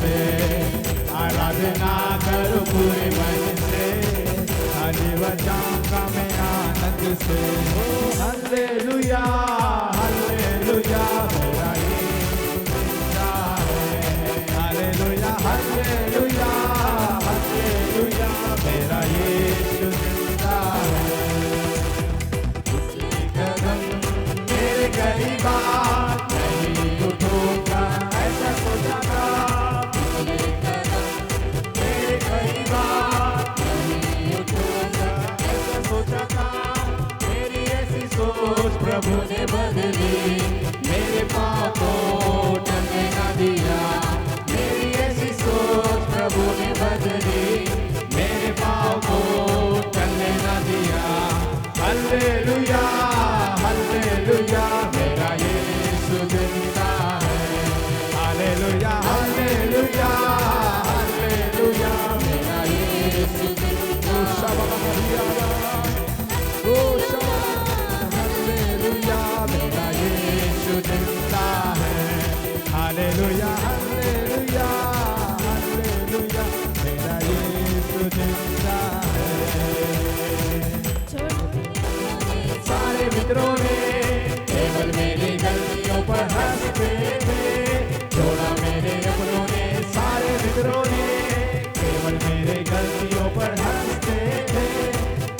से, आराधना करूं पूरे मन से, ताली बजाऊंगा मैं आनंद से। ओ हालेलुया हालेलुया मेरा यीशु जिंदा है। हालेलुया हालेलुया हालेलुया मेरा यीशु जिंदा है। उसके कदम मेरे करीब नहीं उठूंगा ऐसा सोचा था। उसके कदम मेरे करीब नहीं उठूंगा ऐसा सोचा था। मेरी ऐसी सोच प्रभु ने बदली, मेरे पाँव को टलने न दिया। मेरी ऐसी सोच प्रभु ने बदली, मेरे पाँव को टलने न दिया। हालेलुया हालेलुया मेरा यीशु जिंदा है। हालेलुया हालेलुया हालेलुया मेरा यीशु जिंदा है। ओ हालेलुया मेरा यीशु जिंदा है। हालेलुया हालेलुया हालेलुया मेरा यीशु जिंदा है। सारे मित्रों ने केवल मेरी गलतियों पर हंसते थे, छोड़ा मेरे अपनों ने। सारे मित्रों ने केवल मेरे गलतियों पर हंसते थे।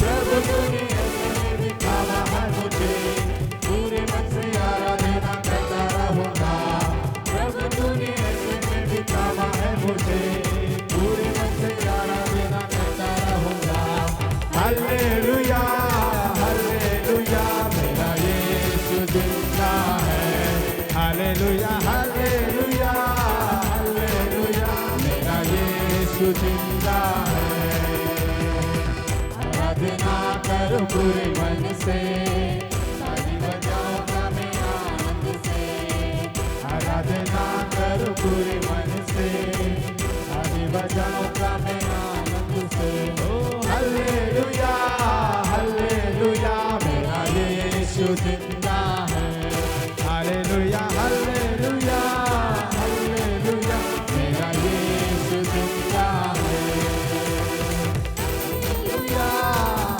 प्रभु तूने ऐसे दिखावा है मुझे, पूरे मन से आराधना करता रहूंगा। प्रभु तूने ऐसे दिखावा है मुझे, पूरे मन से आराधना करता रहूंगा। हालेलुया हालेलुया मेरा यीशु जिंदा है। हालेलुया हालेलुया हालेलुया मेरा यीशु जिंदा है। आराधना करो पूरे मन से, ताली बजाऊंगा मैं आनंद से। आराधना करो पूरे मन से, ताली बजाऊंगा मैं आनंद से। ओ हालेलुया हालेलुया मेरा यीशु जिंदा है। हालेलुया हालेलुया हालेलुया मेरा यीशु जिंदा है।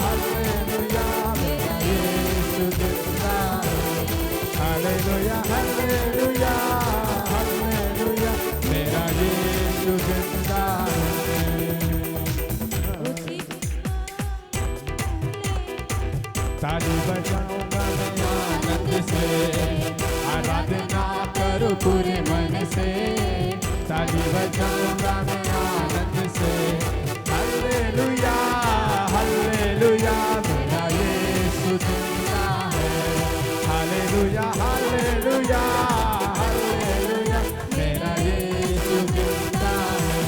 हालेलुया मेरा यीशु जिंदा है। हालेलुया हालेलुया हालेलुया मेरा यीशु जिंदा है। ताली बजाऊंगा मैं आनंद से, आराधना करो पूरे मन से। ताली बजाऊंगा मैं आनंद से। हालेलुया हालेलुया मेरा यीशु जिंदा है। हालेलुया हालेलुया हालेलुया मेरा यीशु जिंदा है।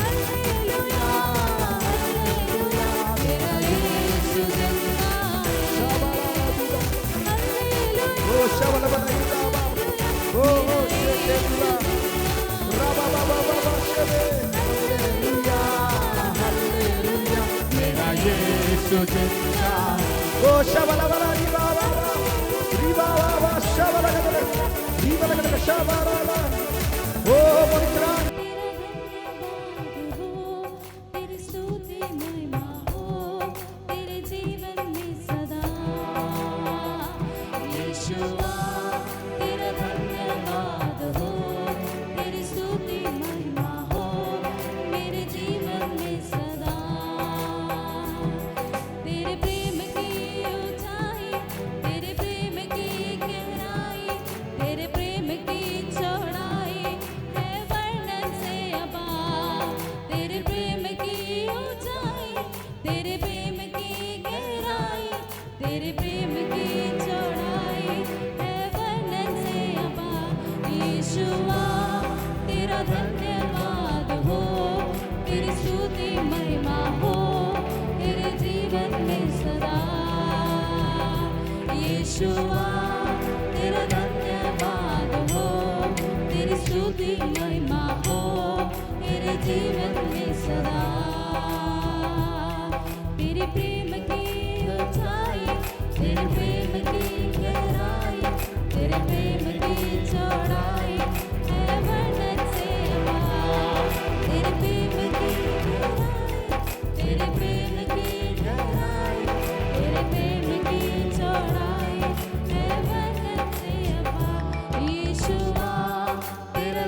हालेलुया हालेलुया मेरा यीशु जिंदा है। ओ शबल बनाइदा ओ शेकेला रबा बाबा बाबा शबे। हालेलुया हालेलुया मेरा यीशु जिंदा है। ओ शबल बनाइदा रिबा बाबा शबल बनाइदा रिबा बनाइदा शबल ओ पवित्र यीशुआ तेरा धन्यवाद हो, तेरी स्तुति महिमा हो मेरे जीवन में सदा। तेरे प्रेम की ऊंचाई, तेरे प्रेम की गहराई, तेरे प्रेम की चौड़ाई है वर्णन से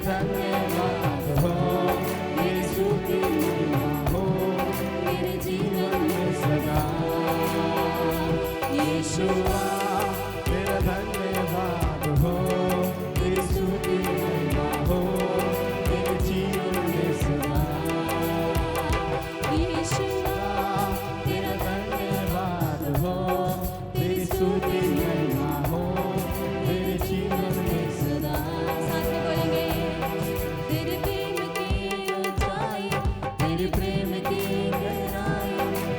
धन्यवाद हो, यीशु की महिमा हो मेरे जीवन में सदा। यीशुआ तेरा धन्यवाद हो, यीशु की महिमा हो मेरे जीवन में सदा। यीशुआ तेरा धन्यवाद हो, यीशु की महिमा हो मेरे जीवन में सदा। साथ में बोलेंगे तेरे प्रेम की ऊंचाई, तेरे प्रेम की गहराई,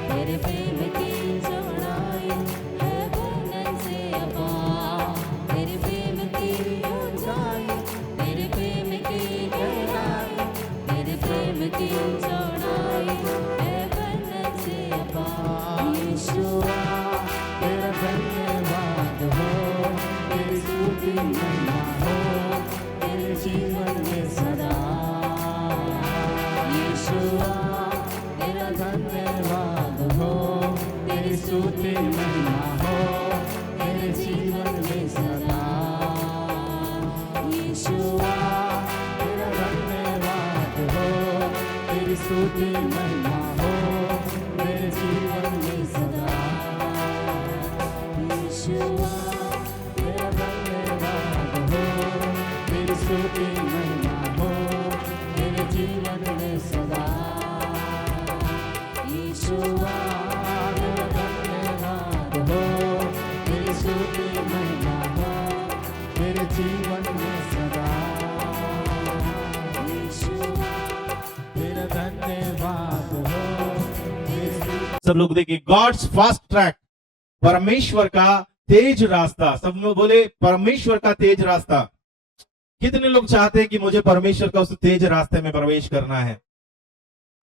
तेरे प्रेम की चौड़ाई है वर्णन से अपार। तेरे प्रेम की ऊंचाई, तेरे प्रेम की गहराई, तेरे प्रेम की चौड़ाई है वर्णन से अपार। यीशुआ तेरा धन्यवाद हो, यीशु की महिमा हो मेरे जीवन में सदा। यीशुआ तेरा धन्यवाद हो, यीशु की महिमा हो मेरे जीवन में सदा। यीशुआ तेरा धन्यवाद हो, यीशु की महिमा हो मेरे जीवन में सदा। यीशुआ तेरा धन्यवाद हो, यीशु की महिमा हो मेरे जीवन में सदा। यीशुआ तेरा धन्यवाद हो, यीशु की महिमा हो मेरे जीवन में सदा। यीशुआ तेरा धन्यवाद हो, सब लोग देखिए, गॉड्स फास्ट ट्रैक, परमेश्वर का तेज रास्ता। सब लोग बोले परमेश्वर का तेज रास्ता। कितने लोग चाहते हैं कि मुझे परमेश्वर का उस तेज रास्ते में प्रवेश करना है?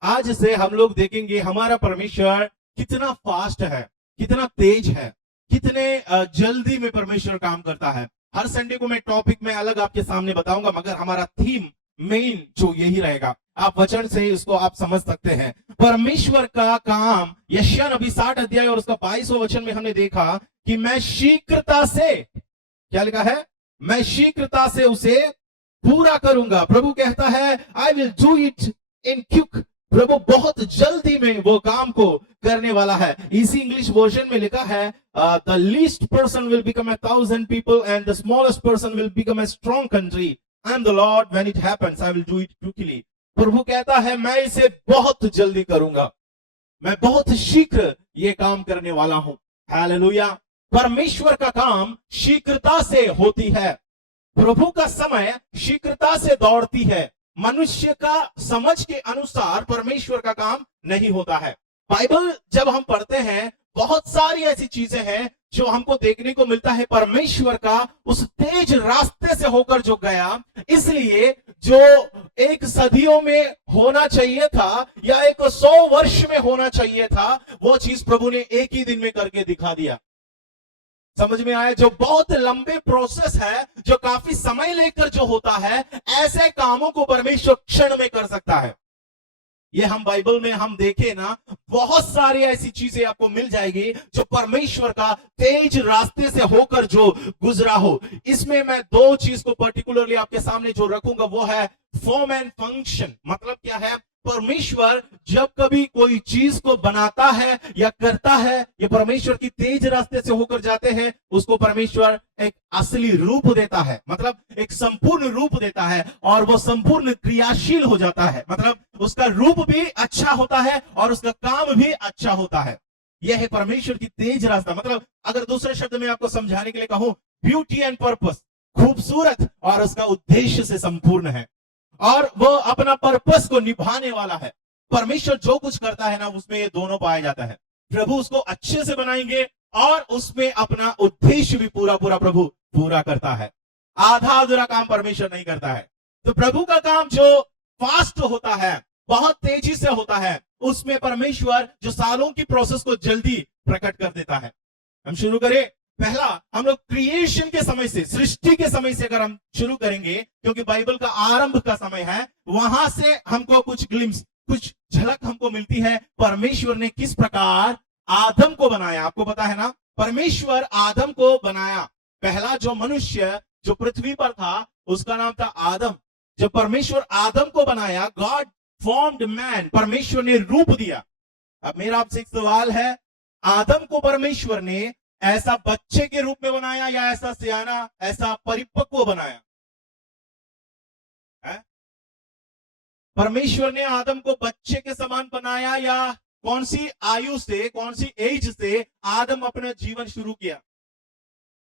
आज से हम लोग देखेंगे हमारा परमेश्वर कितना फास्ट है, कितना तेज है, कितने जल्दी में परमेश्वर काम करता है। हर संडे को मैं टॉपिक में अलग आपके सामने बताऊंगा, मगर हमारा थीम मेन जो यही रहेगा। आप वचन से इसको आप समझ सकते हैं। परमेश्वर का काम, यशायाह नबी 60 अध्याय और उसका 22वां वचन में हमने देखा कि मैं शीघ्रता से, क्या लिखा है? मैं शीघ्रता से उसे पूरा करूंगा। प्रभु कहता है I will do it in quick. प्रभु बहुत जल्दी में वो काम को करने वाला है। इसी इंग्लिश वर्जन में लिखा है the least person will become 1,000 people and the smallest person will become a strong country. I am the lord, when it happens I will do it quickly. प्रभु कहता है मैं इसे बहुत जल्दी करूंगा, मैं बहुत शीघ्र ये काम करने वाला हूं। हालेलुया। परमेश्वर का काम शीघ्रता से होती है। प्रभु का समय शीघ्रता से दौड़ती है। मनुष्य का समझ के अनुसार परमेश्वर का काम नहीं होता है। बाइबल जब हम पढ़ते हैं, बहुत सारी ऐसी चीजें हैं जो हमको देखने को मिलता है परमेश्वर का उस तेज रास्ते से होकर जो गया। इसलिए जो एक सदियों में होना चाहिए था या एक 100 वर्ष में होना चाहिए था, वो चीज प्रभु ने एक ही दिन में करके दिखा दिया। समझ में आया? जो बहुत लंबे प्रोसेस है, जो काफी समय लेकर जो होता है, ऐसे कामों को परमेश्वर क्षण में कर सकता है। ये हम बाइबल में हम देखें ना, बहुत सारी ऐसी चीजें आपको मिल जाएगी जो परमेश्वर का तेज रास्ते से होकर जो गुजरा हो। इसमें मैं दो चीज को पर्टिकुलरली आपके सामने जो रखूंगा वो है फॉर्म एंड फंक्शन। मतलब क्या है? परमेश्वर जब कभी कोई चीज को बनाता है या करता है, ये परमेश्वर की तेज रास्ते से होकर जाते हैं, उसको परमेश्वर एक असली रूप देता है, मतलब एक संपूर्ण रूप देता है, और वो संपूर्ण क्रियाशील हो जाता है। मतलब उसका रूप भी अच्छा होता है और उसका काम भी अच्छा होता है। यह है परमेश्वर की तेज रास्ता। मतलब अगर दूसरे शब्द में आपको समझाने के लिए कहूं, ब्यूटी एंड पर्पस, खूबसूरत और उसका उद्देश्य से संपूर्ण है, और वो अपना पर्पस को निभाने वाला है। परमेश्वर जो कुछ करता है ना, उसमें ये दोनों पाया जाता है। प्रभु उसको अच्छे से बनाएंगे और उसमें अपना उद्देश्य भी पूरा प्रभु पूरा करता है। आधा अधूरा काम परमेश्वर नहीं करता है। तो प्रभु का काम जो फास्ट होता है, बहुत तेजी से होता है, उसमें परमेश्वर जो सालों की प्रोसेस को जल्दी प्रकट कर देता है। हम शुरू करें। पहला हम लोग क्रिएशन के समय से, सृष्टि के समय से अगर हम शुरू करेंगे, क्योंकि बाइबल का आरंभ का समय है, वहां से हमको कुछ ग्लिम्स, कुछ झलक हमको मिलती है परमेश्वर ने किस प्रकार आदम को बनाया। आपको पता है ना, परमेश्वर आदम को बनाया। पहला जो मनुष्य जो पृथ्वी पर था उसका नाम था आदम। जब परमेश्वर आदम को बनाया, गॉड फॉर्म्ड मैन, परमेश्वर ने रूप दिया। अब मेरा आपसे एक सवाल है, आदम को परमेश्वर ने ऐसा बच्चे के रूप में बनाया या ऐसा सियाना, ऐसा परिपक्व बनाया? है? परमेश्वर ने आदम को बच्चे के समान बनाया या कौन सी आयु से, कौन सी एज से आदम अपना जीवन शुरू किया?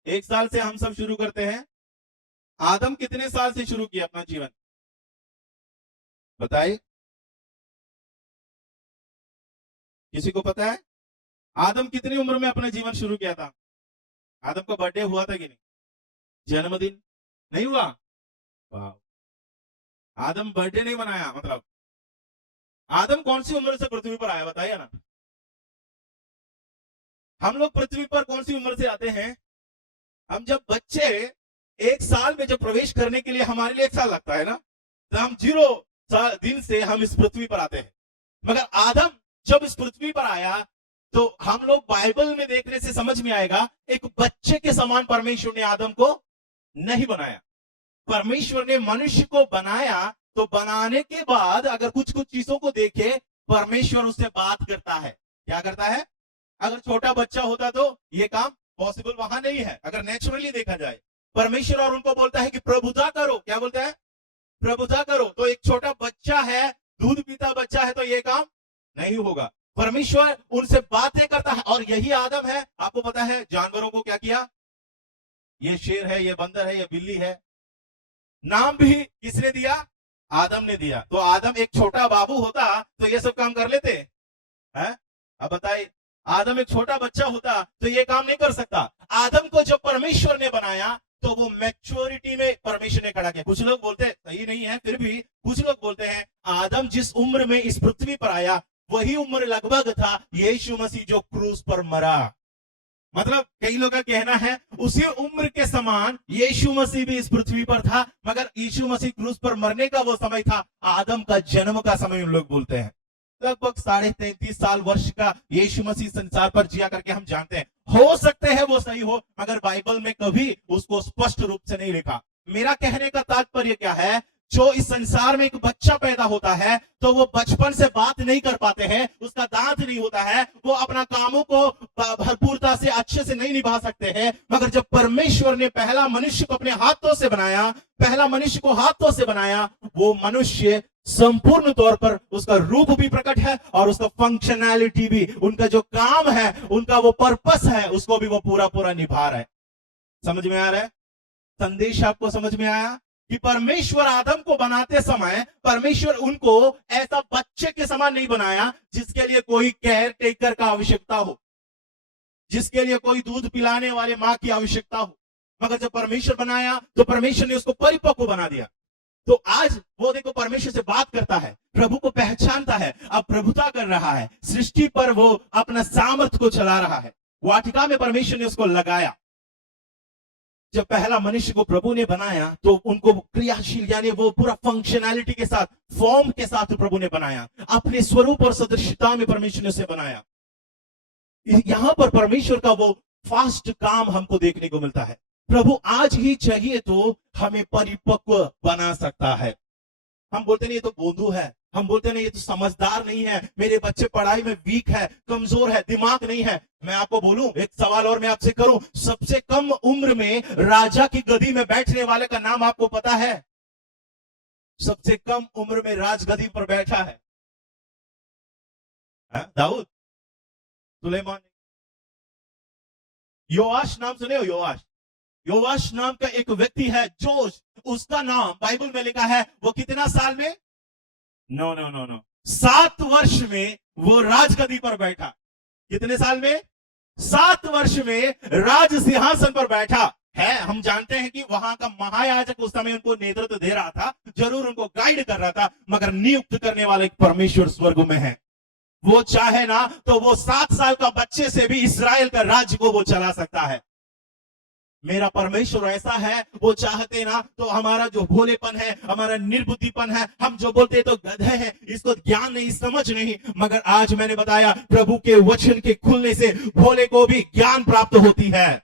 1 साल से हम सब शुरू करते हैं। आदम कितने साल से शुरू किया अपना जीवन? बताइए, किसी को पता है? आदम कितनी उम्र में अपना जीवन शुरू किया था? आदम का बर्थडे हुआ था कि नहीं? जन्मदिन नहीं हुआ? वाह, आदम बर्थडे नहीं मनाया। मतलब आदम कौन सी उम्र से पृथ्वी पर आया, बताइए ना। हम लोग पृथ्वी पर कौन सी उम्र से आते हैं? हम जब बच्चे 1 साल में जब प्रवेश करने के लिए हमारे लिए 1 साल लगता है ना, तो हम 0 दिन से हम इस पृथ्वी पर आते हैं। मगर आदम जब इस पृथ्वी पर आया तो हम लोग बाइबल में देखने से समझ में आएगा, एक बच्चे के समान परमेश्वर ने आदम को नहीं बनाया। परमेश्वर ने मनुष्य को बनाया तो बनाने के बाद अगर कुछ कुछ चीजों को देखे, परमेश्वर उससे बात करता है। क्या करता है? अगर छोटा बच्चा होता तो ये काम पॉसिबल वहां नहीं है, अगर नेचुरली देखा जाए। परमेश्वर और उनको बोलता है कि प्रभुता करो। क्या बोलता है? प्रभुता करो। तो एक छोटा बच्चा है, दूध पीता बच्चा है, तो ये काम नहीं होगा। परमेश्वर उनसे बातें करता है और यही आदम है। आपको पता है जानवरों को क्या किया? ये शेर है, ये बंदर है, ये बिल्ली है, नाम भी किसने दिया? आदम ने दिया। तो आदम एक छोटा बाबू होता तो ये सब काम कर लेते हैं? अब बताइए, आदम एक छोटा बच्चा होता तो ये काम नहीं कर सकता। आदम को जब परमेश्वर ने बनाया तो वो मैच्योरिटी में परमेश्वर ने खड़ा किया। कुछ लोग बोलते हैं सही नहीं है, फिर भी कुछ लोग बोलते हैं आदम जिस उम्र में इस पृथ्वी पर आया वही उम्र लगभग था यीशु मसीह जो क्रूस पर मरा। मतलब कई लोगों का कहना है उसी उम्र के समान यीशु मसीह भी इस पृथ्वी पर था, मगर यीशु मसीह क्रूस पर मरने का वो समय था, आदम का जन्म का समय उन लोग बोलते हैं। लगभग 33.5 साल वर्ष का यीशु मसीह संसार पर जिया करके हम जानते हैं। हो सकते हैं वो सही हो, मगर बाइबल में कभी उसको स्पष्ट रूप से नहीं लिखा। मेरा कहने का तात्पर्य क्या है? जो इस संसार में एक बच्चा पैदा होता है तो वो बचपन से बात नहीं कर पाते हैं, उसका दांत नहीं होता है, वो अपना कामों को भरपूरता से अच्छे से नहीं निभा सकते हैं। मगर जब परमेश्वर ने पहला मनुष्य को अपने हाथों से बनाया, पहला मनुष्य को हाथों से बनाया, वो मनुष्य संपूर्ण तौर पर उसका रूप भी प्रकट है और उसका फंक्शनैलिटी भी, उनका जो काम है, उनका वो पर्पस है, उसको भी वो पूरा पूरा निभा रहा है। समझ में आ रहा है? संदेश आपको समझ में आया कि परमेश्वर आदम को बनाते समय परमेश्वर उनको ऐसा बच्चे के समान नहीं बनाया जिसके लिए कोई केयर टेकर का आवश्यकता हो, जिसके लिए कोई दूध पिलाने वाले मां की आवश्यकता हो। मगर जब परमेश्वर बनाया तो परमेश्वर ने उसको परिपक्व बना दिया। तो आज वो देखो परमेश्वर से बात करता है, प्रभु को पहचानता है, अब प्रभुता कर रहा है, सृष्टि पर वो अपना सामर्थ को चला रहा है। वाटिका में परमेश्वर ने उसको लगाया। जब पहला मनुष्य को प्रभु ने बनाया तो उनको क्रियाशील यानी वो पूरा फंक्शनैलिटी के साथ, फॉर्म के साथ प्रभु ने बनाया, अपने स्वरूप और सदृशता में परमेश्वर ने उसे बनाया। यहां पर परमेश्वर का वो फास्ट काम हमको देखने को मिलता है। प्रभु आज ही चाहिए तो हमें परिपक्व बना सकता है। हम बोलते नहीं ये तो बोंदू है, हम बोलते नहीं ये तो समझदार नहीं है, मेरे बच्चे पढ़ाई में वीक है, कमजोर है, दिमाग नहीं है। मैं आपको बोलूं, एक सवाल और मैं आपसे करूं, सबसे कम उम्र में राजा की गद्दी में बैठने वाले का नाम आपको पता है? सबसे कम उम्र में राजगद्दी पर बैठा है दाऊद, सुलेमान। योआश नाम सुने हो? योआश नाम का एक व्यक्ति है, जोश, उसका नाम बाइबल में लिखा है। वो कितना साल में? नो 7 वर्ष में वो राजगद्दी पर बैठा। कितने साल में? 7 वर्ष में राज सिंहासन पर बैठा है। हम जानते हैं कि वहां का महायाजक उस समय उनको नेतृत्व दे रहा था, जरूर उनको गाइड कर रहा था, मगर नियुक्त करने वाले एक परमेश्वर स्वर्ग में है। वो चाहे ना तो वो 7 साल का बच्चे से भी इस्राएल का राज्य को वो चला सकता है। मेरा परमेश्वर ऐसा है, वो चाहते ना तो हमारा जो भोलेपन है, हमारा निर्बुद्धिपन है, हम जो बोलते तो गधे हैं, इसको ज्ञान नहीं, समझ नहीं, मगर आज मैंने बताया प्रभु के वचन के खुलने से भोले को भी ज्ञान प्राप्त होती है।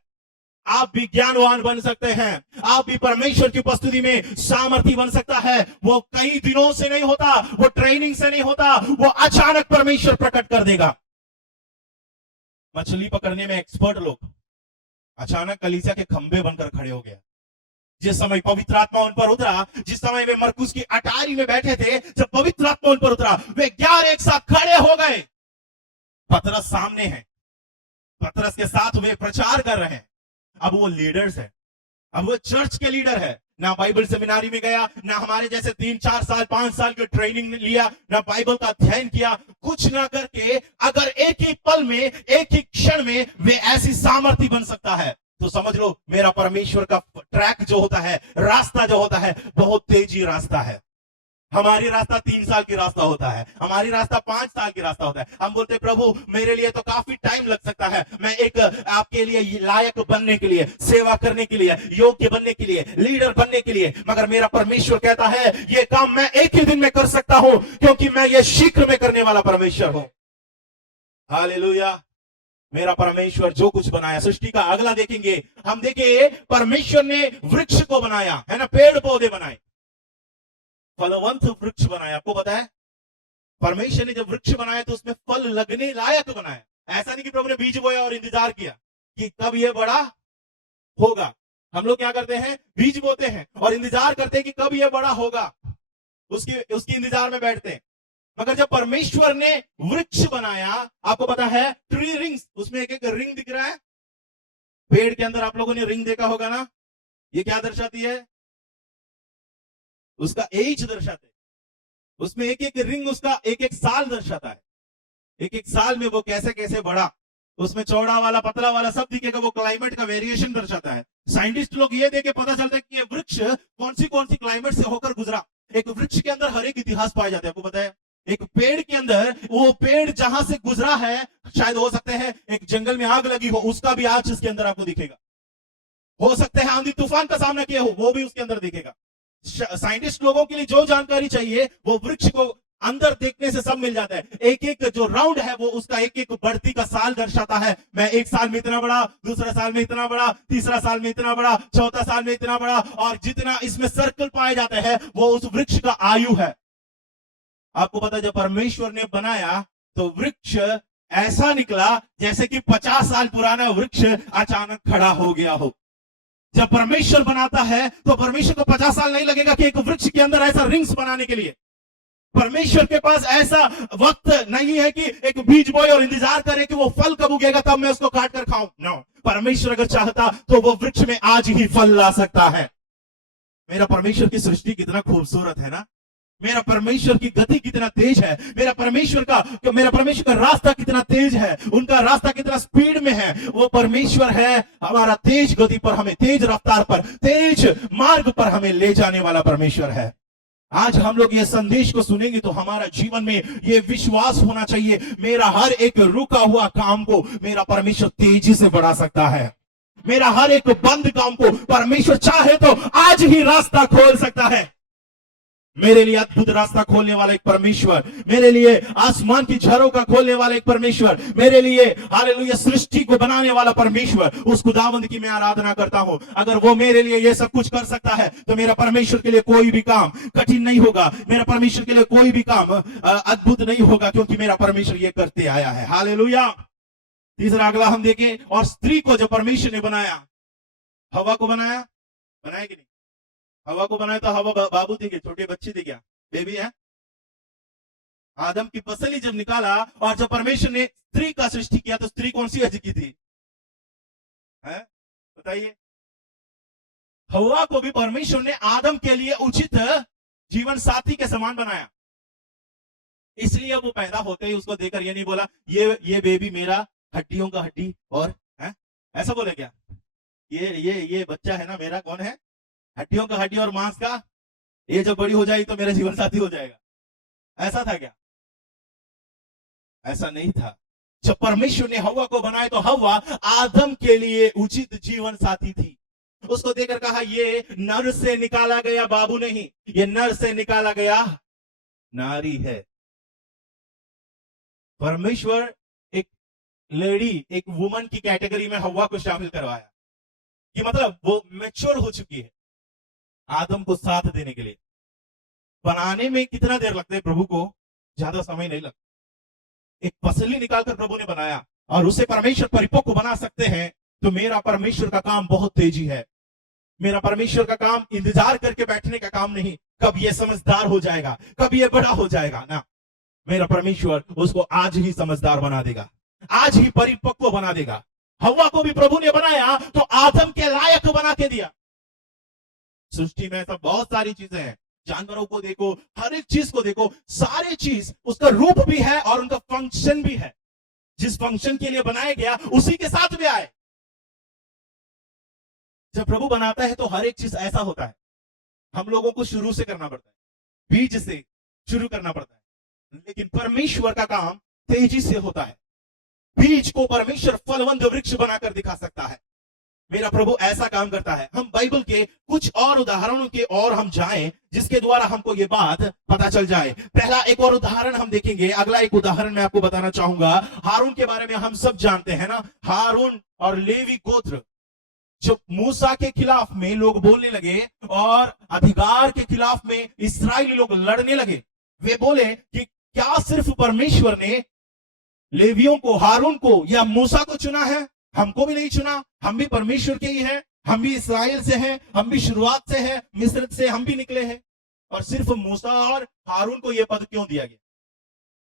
आप भी ज्ञानवान बन सकते हैं, आप भी परमेश्वर की उपस्थिति में सामर्थी बन सकता है। वो कई दिनों से नहीं होता, वो ट्रेनिंग से नहीं होता, वो अचानक परमेश्वर प्रकट कर देगा। मछली पकड़ने में एक्सपर्ट लोग अचानक कलीसिया के खंबे बनकर खड़े हो गए। जिस समय पवित्र आत्मा उन पर उतरा, जिस समय वे मरकुस की अटारी में बैठे थे, जब पवित्र आत्मा उन पर उतरा, वे 11 एक साथ खड़े हो गए। पतरस सामने है, पतरस के साथ वे प्रचार कर रहे हैं। अब वो लीडर्स है, अब वो चर्च के लीडर है। ना बाइबल सेमिनारी में गया, ना हमारे जैसे 3-4 साल 5 साल की ट्रेनिंग लिया, ना बाइबल का अध्ययन किया, कुछ ना करके अगर एक ही पल में, एक ही क्षण में वे ऐसी सामर्थ्य बन सकता है, तो समझ लो मेरा परमेश्वर का ट्रैक जो होता है, रास्ता जो होता है, बहुत तेजी रास्ता है। हमारी रास्ता 3 साल की रास्ता होता है, हमारी रास्ता 5 साल की रास्ता होता है। हम बोलते प्रभु मेरे लिए तो काफी टाइम लग सकता है, मैं एक आपके लिए लायक बनने के लिए, सेवा करने के लिए, योग्य बनने के लिए, लीडर बनने के लिए, मगर मेरा परमेश्वर कहता है ये काम मैं एक ही दिन में कर सकता हूं, क्योंकि मैं ये शीघ्र में करने वाला परमेश्वर हूं। हालेलुया। मेरा परमेश्वर जो कुछ बनाया, सृष्टि का अगला देखेंगे हम, देखिए परमेश्वर ने वृक्ष को बनाया है ना, पेड़ पौधे बनाए, फलवंत वृक्ष बनाया। आपको पता है परमेश्वर ने जब वृक्ष बनाया तो उसमें फल लगने लायक बनाया। ऐसा नहीं कि प्रभु ने बीज बोया और इंतजार किया कि कब ये बड़ा होगा। हम लोग क्या करते हैं, बीज बोते हैं और इंतजार करते हैं कि कब ये बड़ा होगा, उसकी इंतजार में बैठते हैं। मगर जब परमेश्वर ने वृक्ष बनाया, आपको पता है ट्री रिंग्स, उसमें एक एक रिंग दिख रहा है। पेड़ के अंदर आप लोगों ने रिंग देखा होगा ना, ये क्या दर्शाती है, उसका एज दर्शाते हैं। उसमें एक एक रिंग उसका एक एक साल दर्शाता है, एक एक साल में वो कैसे कैसे बढ़ा, उसमें चौड़ा वाला पतला वाला सब दिखेगा, वो क्लाइमेट का वेरिएशन दर्शाता है। साइंटिस्ट लोग ये देख के पता चलता है कि ये वृक्ष कौन सी क्लाइमेट से होकर गुजरा। एक वृक्ष के अंदर हर एक इतिहास पाए जाते हैं, आपको पता है। एक पेड़ के अंदर, वो पेड़ जहां से गुजरा है, शायद हो सकते हैं एक जंगल में आग लगी हो, उसका भी आज इसके अंदर आपको दिखेगा। हो सकते हैं आंधी तूफान का सामना किया हो, वो भी उसके अंदर दिखेगा। साइंटिस्ट लोगों के लिए जो जानकारी चाहिए वो वृक्ष को अंदर देखने से सब मिल जाता है। एक एक जो राउंड है वो उसका एक एक बढ़ती का साल दर्शाता है। मैं एक साल में इतना बड़ा, दूसरा साल में इतना बड़ा, तीसरा साल में इतना बड़ा, चौथा साल में इतना बड़ा, और जितना इसमें सर्कल पाए जाते हैं वो उस वृक्ष का आयु है। आपको पता है जब परमेश्वर ने बनाया तो वृक्ष ऐसा निकला जैसे कि 50 साल पुराना वृक्ष अचानक खड़ा हो गया हो। जब परमेश्वर बनाता है तो परमेश्वर को 50 साल नहीं लगेगा कि एक वृक्ष के अंदर ऐसा रिंग्स बनाने के लिए। परमेश्वर के पास ऐसा वक्त नहीं है कि एक बीज बोए और इंतजार करे कि वो फल कब उगेगा तब मैं उसको काट कर खाऊं। नो, परमेश्वर अगर चाहता तो वो वृक्ष में आज ही फल ला सकता है। मेरा परमेश्वर की सृष्टि कितना खूबसूरत है ना, मेरा परमेश्वर की गति कितना तेज है, मेरा परमेश्वर का रास्ता कितना तेज है, उनका रास्ता कितना स्पीड में है। वो परमेश्वर है हमारा तेज गति पर, हमें तेज रफ्तार पर, तेज मार्ग पर हमें ले जाने वाला परमेश्वर है। आज हम लोग ये संदेश को सुनेंगे तो हमारा जीवन में ये विश्वास होना चाहिए, मेरा हर एक रुका हुआ काम को मेरा परमेश्वर तेजी से बढ़ा सकता है। मेरा हर एक बंद काम को परमेश्वर चाहे तो आज ही रास्ता खोल सकता है। मेरे लिए अद्भुत रास्ता खोलने वाला एक परमेश्वर, मेरे लिए आसमान की झरों का खोलने वाला एक परमेश्वर, मेरे लिए हालेलुया सृष्टि को बनाने वाला परमेश्वर, उस खुदावंद की मैं आराधना करता हूं। अगर वो मेरे लिए ये सब कुछ कर सकता है तो मेरा परमेश्वर के लिए कोई भी काम कठिन नहीं होगा, मेरा परमेश्वर के लिए कोई भी काम अद्भुत नहीं होगा, क्योंकि मेरा परमेश्वर ये करते आया है। हालेलुया। तीसरा अगला हम देखें, और स्त्री को जो परमेश्वर ने बनाया, हवा को बनाया कि नहीं? हवा को बनाया तो हवा बाबू थी क्या, छोटे बच्चे थे क्या, बेबी है। आदम की पसली जब निकाला और जब परमेश्वर ने स्त्री का सृष्टि किया तो स्त्री कौन सी अज की थी, बताइए। हवा को भी परमेश्वर ने आदम के लिए उचित जीवन साथी के समान बनाया। इसलिए वो पैदा होते ही उसको देखकर ये नहीं बोला ये बेबी मेरा हड्डियों का हड्डी और है, ऐसा बोले क्या, ये बच्चा है ना मेरा, कौन है, हड्डियों का हड्डी और मांस का, ये जब बड़ी हो जाएगी तो मेरा जीवन साथी हो जाएगा। ऐसा था क्या? ऐसा नहीं था। जब परमेश्वर ने हवा को बनाया तो हवा आदम के लिए उचित जीवन साथी थी। उसको देखकर कहा ये नर से निकाला गया बाबू नहीं, ये नर से निकाला गया नारी है। परमेश्वर एक लेडी, एक वुमन की कैटेगरी में हवा को शामिल करवाया। कि मतलब वो मैच्योर हो चुकी है आदम को साथ देने के लिए। बनाने में कितना देर लगता है प्रभु को? ज्यादा समय नहीं लगता। एक पसली निकालकर प्रभु ने बनाया और उसे परमेश्वर परिपक्व बना सकते हैं। तो मेरा परमेश्वर का काम बहुत तेजी है। मेरा परमेश्वर का काम इंतजार करके बैठने का काम नहीं, कब ये समझदार हो जाएगा, कब ये बड़ा हो जाएगा ना। मेरा परमेश्वर उसको आज ही समझदार बना देगा, आज ही परिपक्व बना देगा। हव्वा को भी प्रभु ने बनाया तो आदम के लायक बना के दिया। सृष्टि में ऐसा बहुत सारी चीजें हैं, जानवरों को देखो, हर एक चीज को देखो, सारी चीज उसका रूप भी है और उनका फंक्शन भी है। जिस फंक्शन के लिए बनाया गया उसी के साथ भी आए। जब प्रभु बनाता है तो हर एक चीज ऐसा होता है। हम लोगों को शुरू से करना पड़ता है, बीज से शुरू करना पड़ता है, लेकिन परमेश्वर का काम तेजी से होता है। बीज को परमेश्वर फलवंत वृक्ष बनाकर दिखा सकता है। मेरा प्रभु ऐसा काम करता है। हम बाइबल के कुछ और उदाहरणों के और हम जाएं जिसके द्वारा हमको ये बात पता चल जाए। पहला एक और उदाहरण हम देखेंगे। अगला एक उदाहरण मैं आपको बताना चाहूंगा। हारून के बारे में हम सब जानते हैं ना। हारून और लेवी गोत्र जो मूसा के खिलाफ में लोग बोलने लगे और अधिकार के खिलाफ में इस्राएली लोग लड़ने लगे। वे बोले कि क्या सिर्फ परमेश्वर ने लेवियों को, हारून को या मूसा को चुना है? हमको भी नहीं चुना, हम भी परमेश्वर के ही हैं, हम भी इस्राएल से हैं, हम भी शुरुआत से हैं, मिस्र से हम भी निकले हैं। और सिर्फ मूसा और हारून को यह पद क्यों दिया गया?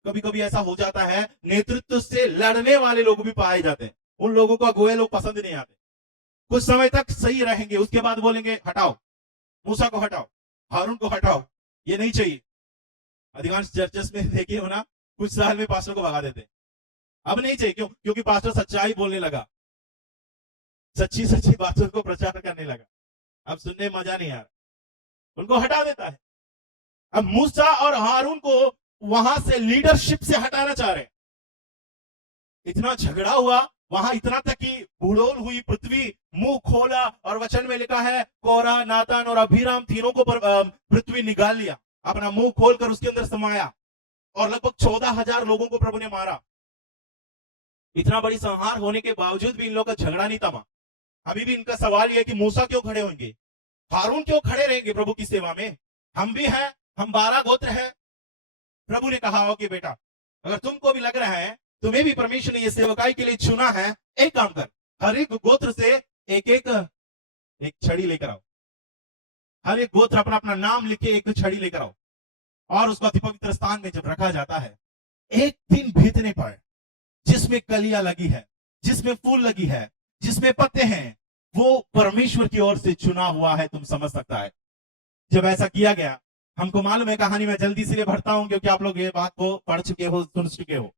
कभी कभी ऐसा हो जाता है, नेतृत्व से लड़ने वाले लोग भी पाए जाते हैं। उन लोगों को अगुए लोग पसंद नहीं आते। कुछ समय तक सही रहेंगे, उसके बाद बोलेंगे हटाओ, मूसा को हटाओ, हारून को हटाओ, ये नहीं चाहिए। अधिकांश चर्चेस में देखे हो ना, कुछ साल में पास्टर को भगा देते। अब नहीं चाहिए, क्यों? क्योंकि पास्टर सच्चाई बोलने लगा, सच्ची सच्ची बातों को प्रचार करने लगा। अब सुनने में मजा नहीं आ रहा, उनको हटा देता है। अब मूसा और हारून को वहां से लीडरशिप से हटाना चाह रहे। इतना झगड़ा हुआ वहां, इतना तक कि भूलोल हुई पृथ्वी, मुंह खोला और वचन में लिखा है कोरा, नातान और अभिराम तीनों को पृथ्वी निकाल लिया, अपना मुंह खोलकर उसके अंदर समाया और लगभग 14,000 लोगों को प्रभु ने मारा। इतना बड़ी संहार होने के बावजूद भी इन लोगों का झगड़ा नहीं थमा। अभी भी इनका सवाल यह है कि मूसा क्यों खड़े होंगे, हारून क्यों खड़े रहेंगे प्रभु की सेवा में? हम भी हैं, हम 12 गोत्र हैं। प्रभु ने कहा हो कि बेटा, अगर तुमको भी लग रहा है तुम्हें भी परमेश्वर ने ये सेवकाई के लिए चुना है, एक काम कर, हर एक गोत्र से एक छड़ी लेकर आओ। हर एक गोत्र अपना अपना नाम लिख के एक छड़ी लेकर आओ और उसको अति पवित्र स्थान में जब रखा जाता है, एक दिन बीतने पर जिसमें कलियां लगी है, जिसमें फूल लगी है, जिसमें पत्ते हैं, वो परमेश्वर की ओर से चुना हुआ है। तुम समझ सकता है जब ऐसा किया गया। हमको मालूम है, कहानी में जल्दी से भरता हूं क्योंकि आप लोग ये बात को पढ़ चुके हो, सुन चुके हो।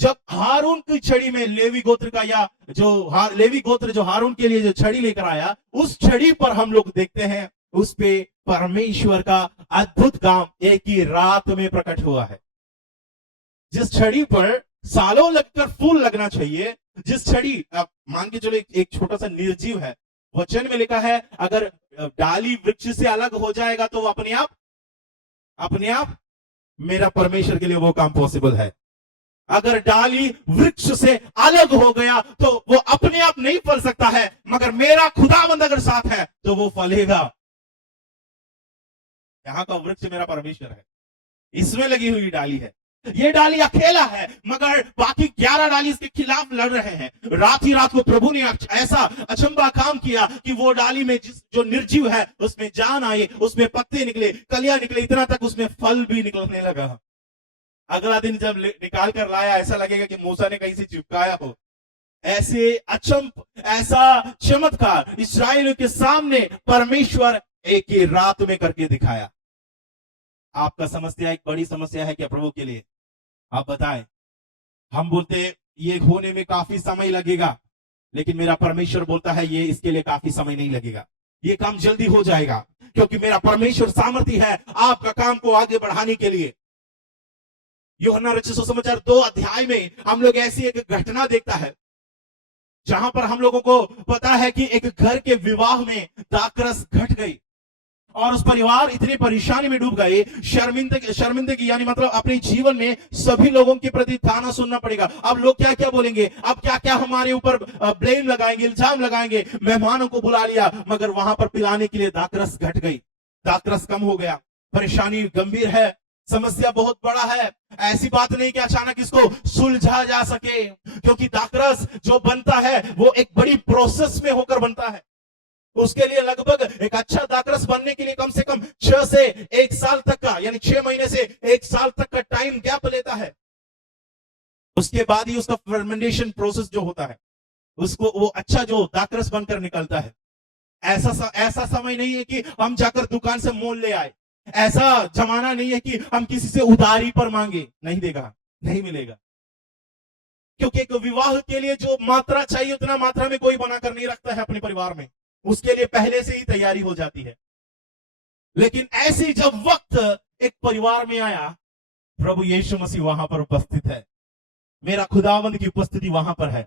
जब हारून की छड़ी में लेवी गोत्र का या लेवी गोत्र जो हारून के लिए जो छड़ी लेकर आया, उस छड़ी पर हम लोग देखते हैं उस पे परमेश्वर का अद्भुत काम एक ही रात में प्रकट हुआ है। जिस छड़ी पर सालों लगकर फूल लगना चाहिए, जिस छड़ी, आप मान के चलो एक छोटा सा निर्जीव है, वचन में लिखा है अगर डाली वृक्ष से अलग हो जाएगा तो वो अपने आप मेरा परमेश्वर के लिए वो काम पॉसिबल है। अगर डाली वृक्ष से अलग हो गया तो वो अपने आप नहीं फल सकता है, मगर मेरा खुदावंद अगर साथ है तो वो फलेगा। यहां का वृक्ष मेरा परमेश्वर है, इसमें लगी हुई डाली है। ये डाली अकेला है मगर बाकी 11 डाली इसके खिलाफ लड़ रहे हैं। रात ही रात को प्रभु ने ऐसा अचंबा काम किया कि वो डाली में जो निर्जीव है उसमें जान आई, उसमें पत्ते निकले, कलियां निकले, इतना तक उसमें फल भी निकलने लगा। अगला दिन जब निकाल कर लाया, ऐसा लगेगा कि मूसा ने कहीं से चिपकाया हो। ऐसे अचंब, ऐसा चमत्कार इस्राएल के सामने परमेश्वर एक ही रात में करके दिखाया। आपका समस्या एक बड़ी समस्या है क्या प्रभु के लिए? आप बताएं। हम बोलते ये होने में काफी समय लगेगा, लेकिन मेरा परमेश्वर बोलता है ये इसके लिए काफी समय नहीं लगेगा, ये काम जल्दी हो जाएगा, क्योंकि मेरा परमेश्वर सामर्थी है आपका काम को आगे बढ़ाने के लिए। यूहन्ना रचित सुसमाचार 2 अध्याय में हम लोग ऐसी एक घटना देखता है जहां पर हम लोगों को पता है कि एक घर के विवाह में दाखरस घट गई और उस परिवार इतनी परेशानी में डूब गए, शर्मिंदगी यानी मतलब अपने जीवन में सभी लोगों के प्रति ताना सुनना पड़ेगा। अब लोग क्या क्या बोलेंगे, अब क्या क्या हमारे ऊपर ब्लेम लगाएंगे, इल्जाम लगाएंगे। मेहमानों को बुला लिया मगर वहां पर पिलाने के लिए दाखरस घट गई, दाखरस कम हो गया। परेशानी गंभीर है, समस्या बहुत बड़ा है। ऐसी बात नहीं कि अचानक इसको सुलझा जा सके, क्योंकि दाखरस जो बनता है वो एक बड़ी प्रोसेस में होकर बनता है। उसके लिए लगभग एक अच्छा दाखरस बनने के लिए कम से कम 6 से 1 साल तक का, यानी 6 महीने से 1 साल तक का टाइम गैप लेता है। उसके बाद ही उसका फर्मेंटेशन प्रोसेस जो होता है, उसको वो अच्छा जो दाखरस बनकर निकलता है। ऐसा समय नहीं है कि हम जाकर दुकान से मोल ले आए, ऐसा जमाना नहीं है कि हम किसी से उधारी पर मांगे, नहीं देगा, नहीं मिलेगा। क्योंकि एक विवाह के लिए जो मात्रा चाहिए उतना मात्रा में कोई बनाकर नहीं रखता है अपने परिवार में, उसके लिए पहले से ही तैयारी हो जाती है। लेकिन ऐसी जब वक्त एक परिवार में आया, प्रभु यीशु मसीह वहां पर उपस्थित है। मेरा खुदावंद की उपस्थिति वहां पर है।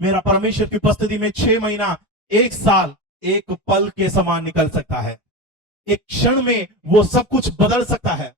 मेरा परमेश्वर की उपस्थिति में 6 महीना 1 साल एक पल के समान निकल सकता है। एक क्षण में वो सब कुछ बदल सकता है।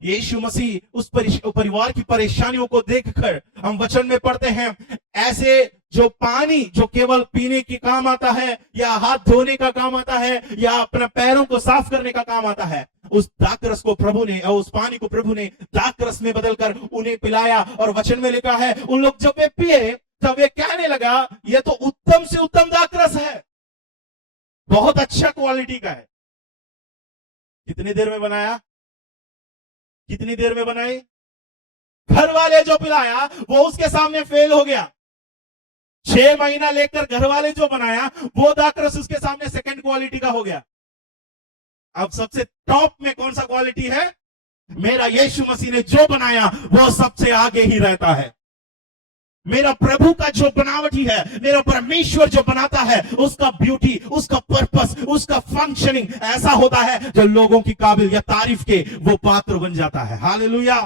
यीशु मसीह उस परिवार की परेशानियों को देखकर, हम वचन में पढ़ते हैं, ऐसे जो पानी जो केवल पीने के काम आता है या हाथ धोने का काम आता है या अपने पैरों को साफ करने का काम आता है, उस दाखरस को प्रभु ने, और उस पानी को प्रभु ने दाखरस में बदलकर उन्हें पिलाया। और वचन में लिखा है, उन लोग जब वे पिए तब वे कहने लगा, यह तो उत्तम से उत्तम दाखरस है, बहुत अच्छा क्वालिटी का है। कितनी देर में बनाया, कितनी देर में बनाए? घर वाले जो पिलाया वो उसके सामने फेल हो गया। 6 महीना लेकर घर वाले जो बनाया वो दाखरस उसके सामने सेकंड क्वालिटी का हो गया। अब सबसे टॉप में कौन सा क्वालिटी है? मेरा यीशु मसीह ने जो बनाया वो सबसे आगे ही रहता है। मेरा प्रभु का जो बनावटी है, मेरा परमेश्वर जो बनाता है, उसका ब्यूटी, उसका पर्पस, उसका फंक्शनिंग ऐसा होता है जो लोगों की काबिल या तारीफ के वो पात्र बन जाता है। हालेलुया।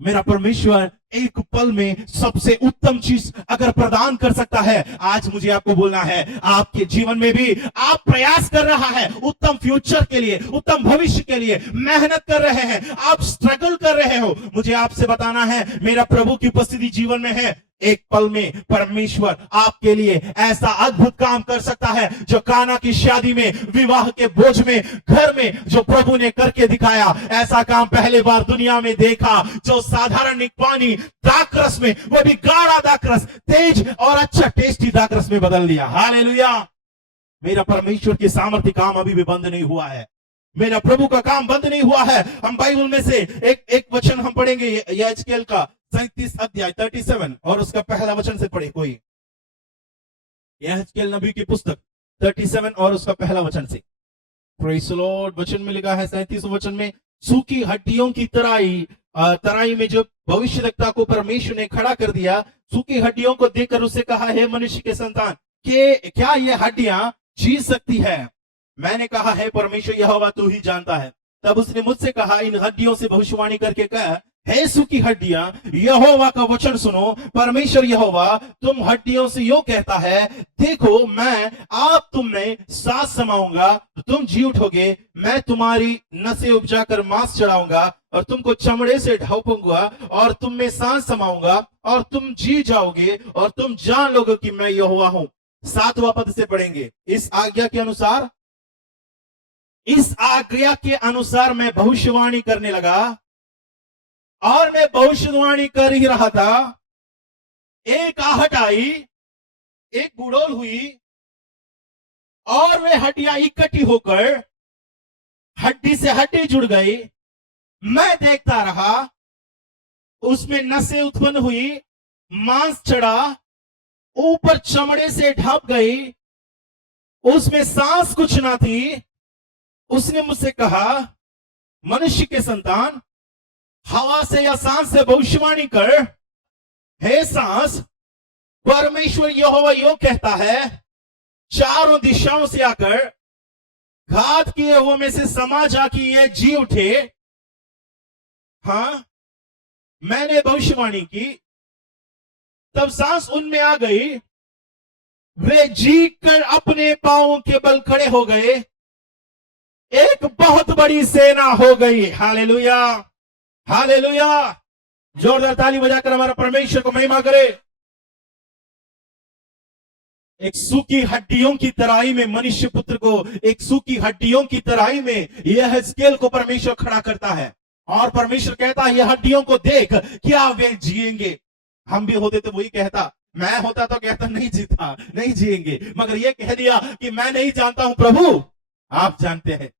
मेरा परमेश्वर एक पल में सबसे उत्तम चीज अगर प्रदान कर सकता है, आज मुझे आपको बोलना है, आपके जीवन में भी आप प्रयास कर रहा है उत्तम फ्यूचर के लिए, उत्तम भविष्य के लिए मेहनत कर रहे हैं, आप स्ट्रगल कर रहे हो, मुझे आपसे बताना है, मेरा प्रभु की उपस्थिति जीवन में है। एक पल में परमेश्वर आपके लिए ऐसा अद्भुत काम कर सकता है जो काना की शादी में, विवाह के बोझ में, घर में जो प्रभु ने करके दिखाया, ऐसा काम पहले बार दुनिया में देखा। जो साधारण एक पानी दाखरस में, वो भी गाढ़ा दाखरस, तेज और अच्छा टेस्टी दाखरस में बदल दिया। हालेलुया। मेरा परमेश्वर की सामर्थ्य काम अभी भी बंद नहीं हुआ है, मेरा प्रभु का काम बंद नहीं हुआ है। हम बाइबल में से एक वचन हम पढ़ेंगे, यहेजकेल का 37 अध्याय 37 और उसका पहला वचन से पढ़े कोई। यहेजकेल नबी की पुस्तक 37 और उसका पहला वचन से। Praise the Lord. वचन में लिखा है 37 वचन में, सूखी हड्डियों की तराई में जो भविष्यद्वक्ता को परमेश्वर ने खड़ा कर दिया, सूखी हड्डियों को देखकर उससे कहा, हे मनुष्य के संतान, कि क्या ये हड्डियां जी सकती है? मैंने कहा, है परमेश्वर यहोवा तू ही जानता है। तब उसने मुझसे कहा, इन हड्डियों से भविष्यवाणी करके कहा, हे सूखी हड्डियां, यहोवा का वचन सुनो। परमेश्वर यहोवा तुम हड्डियों से यो कहता है, देखो मैं आप तुम में सांस समाऊंगा तो तुम जी उठोगे, मैं तुम्हारी नसें उपजाकर मांस चढ़ाऊंगा और तुमको चमड़े से ढांपूंगा और तुम में सांस समाऊंगा और तुम जी जाओगे और तुम जान लोगे कि मैं यहोवा हूं। 7वां पद से पढ़ेंगे। इस आज्ञा के अनुसार मैं भविष्यवाणी करने लगा और मैं भविष्यवाणी कर ही रहा था, एक आहट आई, एक गुड़ोल हुई और वे हड्डियां इकट्ठी होकर हड्डी से हड्डी जुड़ गई। मैं देखता रहा, उसमें नसें उत्पन्न हुई, मांस चढ़ा, ऊपर चमड़े से ढक गई, उसमें सांस कुछ ना थी। उसने मुझसे कहा, मनुष्य के संतान, हवा से या सांस से भविष्यवाणी कर। हे सांस, परमेश्वर यहोवा यो कहता है, चारों दिशाओं से आकर घात किए हुए में से समा जा कि ये जी उठे। हाँ, मैंने भविष्यवाणी की, तब सांस उनमें आ गई, वे जी कर अपने पांवों के बल खड़े हो गए एक बहुत बड़ी सेना हो गई। Hallelujah, hallelujah. जोरदार ताली बजाकर हमारा परमेश्वर को महिमा करे। एक सूखी हड्डियों की तराई में मनुष्य पुत्र को, एक सूखी हड्डियों की तराई में यह हिजकेल को परमेश्वर खड़ा करता है और परमेश्वर कहता है यह हड्डियों को देख, क्या वे जिएंगे। हम भी होते तो वही कहता, मैं होता तो कहता नहीं जीता, नहीं जिएंगे, मगर ये कह दिया कि मैं नहीं जानता हूं प्रभु, आप जानते हैं।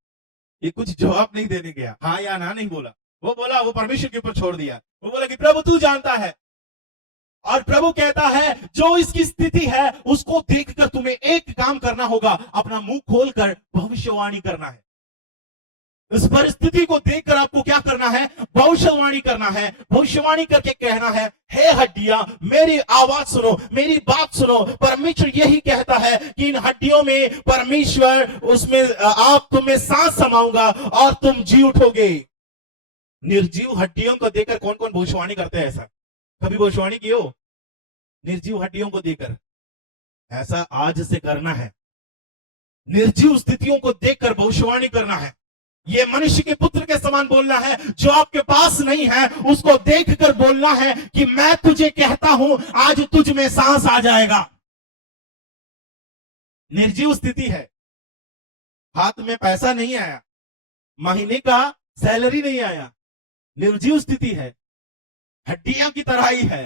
ये कुछ जवाब नहीं देने गया, हाँ या ना नहीं बोला, वो बोला, वो परमेश्वर के ऊपर छोड़ दिया। वो बोला कि प्रभु तू जानता है। और प्रभु कहता है जो इसकी स्थिति है उसको देखकर तुम्हें एक काम करना होगा, अपना मुंह खोलकर भविष्यवाणी करना है। इस परिस्थिति को देखकर आपको क्या करना है? भविष्यवाणी करना है। भविष्यवाणी करके कहना है, हे हड्डियां मेरी आवाज सुनो, मेरी बात सुनो। परमेश्वर यही कहता है कि इन हड्डियों में परमेश्वर, उसमें आप तुम्हें सांस समाऊंगा और तुम जी उठोगे। निर्जीव हड्डियों को देखकर कौन कौन भविष्यवाणी करते हैं? ऐसा कभी भविष्यवाणी की हो? निर्जीव हड्डियों को देखकर ऐसा आज से करना है। निर्जीव स्थितियों को देखकर भविष्यवाणी करना है। ये मनुष्य के पुत्र के समान बोलना है। जो आपके पास नहीं है उसको देखकर बोलना है कि मैं तुझे कहता हूं आज तुझ में सांस आ जाएगा। निर्जीव स्थिति है, हाथ में पैसा नहीं आया, महीने का सैलरी नहीं आया, निर्जीव स्थिति है, हड्डियों की तराई है।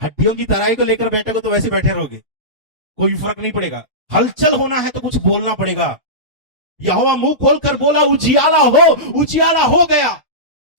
हड्डियों की तराई को लेकर बैठोगे तो वैसे बैठे रहोगे, कोई फर्क नहीं पड़ेगा। हलचल होना है तो कुछ बोलना पड़ेगा। यहोवा मुंह खोलकर बोला उजियाला हो, उजियाला हो गया।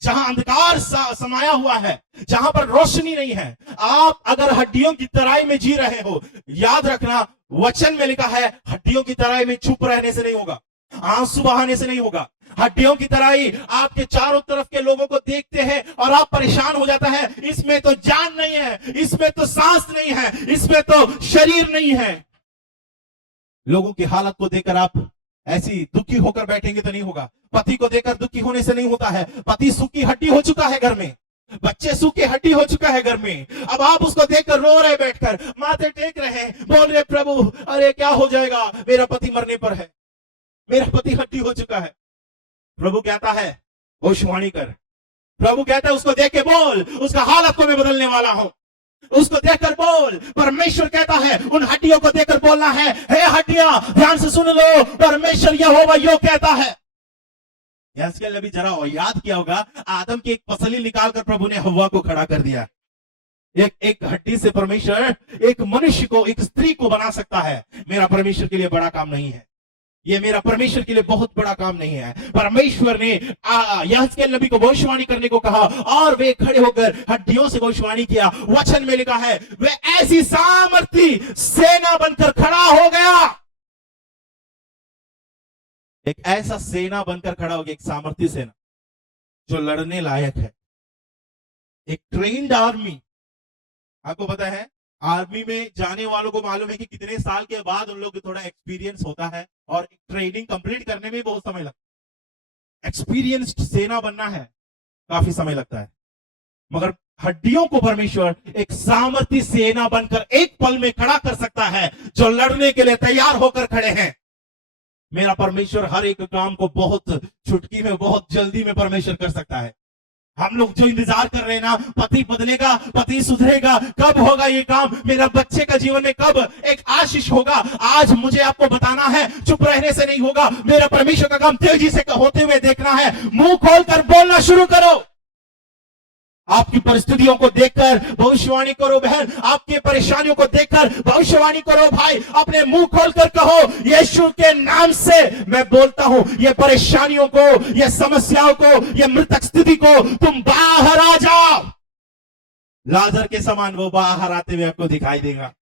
जहां अंधकार समाया हुआ है, जहां पर रोशनी नहीं है, आप अगर हड्डियों की तराई में जी रहे हो, याद रखना वचन में लिखा है हड्डियों की तराई में चुप रहने से नहीं होगा, आंसू बहाने से नहीं होगा। हड्डियों की तराई आपके चारों तरफ के लोगों को देखते हैं और आप परेशान हो जाता है, इसमें तो जान नहीं है, इसमें तो सांस नहीं है, इसमें तो शरीर नहीं है। लोगों की हालत को देखकर आप ऐसी दुखी होकर बैठेंगे तो नहीं होगा। पति को देखकर दुखी होने से नहीं होता है। पति सूखी हड्डी हो चुका है घर में, बच्चे सूखी हड्डी हो चुका है घर में। अब आप उसको देखकर रो रहे, बैठकर माथे टेक रहे हैं, बोल रहे प्रभु अरे क्या हो जाएगा, मेरा पति मरने पर है, मेरा पति हड्डी हो चुका है। प्रभु कहता है भविष्यवाणी कर। प्रभु कहता है उसको देख के बोल, उसका हालत को मैं बदलने वाला हूं। उसको देखकर बोल। परमेश्वर कहता है उन हड्डियों को देखकर बोलना है, हे हड्डियां ध्यान से सुन लो, परमेश्वर यहोवा यो कहता है। यहेजकेल ने भी जरा याद किया होगा, आदम की एक पसली निकालकर प्रभु ने हव्वा को खड़ा कर दिया। एक हड्डी से परमेश्वर एक मनुष्य को, एक स्त्री को बना सकता है। मेरा परमेश्वर के लिए बड़ा काम नहीं है, ये मेरा परमेश्वर के लिए बहुत बड़ा काम नहीं है। परमेश्वर ने यहेजकेल नबी को भविष्यवाणी करने को कहा और वे खड़े होकर हड्डियों से भविष्यवाणी किया। वचन में लिखा है वे ऐसी सामर्थी सेना बनकर खड़ा हो गया। एक ऐसा सेना बनकर खड़ा हो गया, एक सामर्थी सेना जो लड़ने लायक है, एक ट्रेन्ड आर्मी। आपको पता है आर्मी में जाने वालों को मालूम है कि कितने साल के बाद उन लोग को थोड़ा एक्सपीरियंस होता है और ट्रेनिंग कंप्लीट करने में बहुत समय लगता है। एक्सपीरियंस्ड सेना बनना है काफी समय लगता है, मगर हड्डियों को परमेश्वर एक सामर्थी सेना बनकर एक पल में खड़ा कर सकता है, जो लड़ने के लिए तैयार होकर खड़े हैं। मेरा परमेश्वर हर एक काम को बहुत चुटकी में, बहुत जल्दी में परमेश्वर कर सकता है। हम लोग जो इंतजार कर रहे हैं ना, पति बदलेगा, पति सुधरेगा, कब होगा ये काम, मेरा बच्चे का जीवन में कब एक आशीष होगा, आज मुझे आपको बताना है, चुप रहने से नहीं होगा। मेरा परमेश्वर का काम तेजी से होते हुए देखना है। मुंह खोलकर बोलना शुरू करो। आपकी परिस्थितियों को देखकर भविष्यवाणी करो बहन, आपकी परेशानियों को देखकर भविष्यवाणी करो भाई। अपने मुंह खोलकर कहो यीशु के नाम से मैं बोलता हूं, ये परेशानियों को, ये समस्याओं को, ये मृतक स्थिति को तुम बाहर आ जाओ। लाजर के समान वो बाहर आते हुए आपको दिखाई देगा।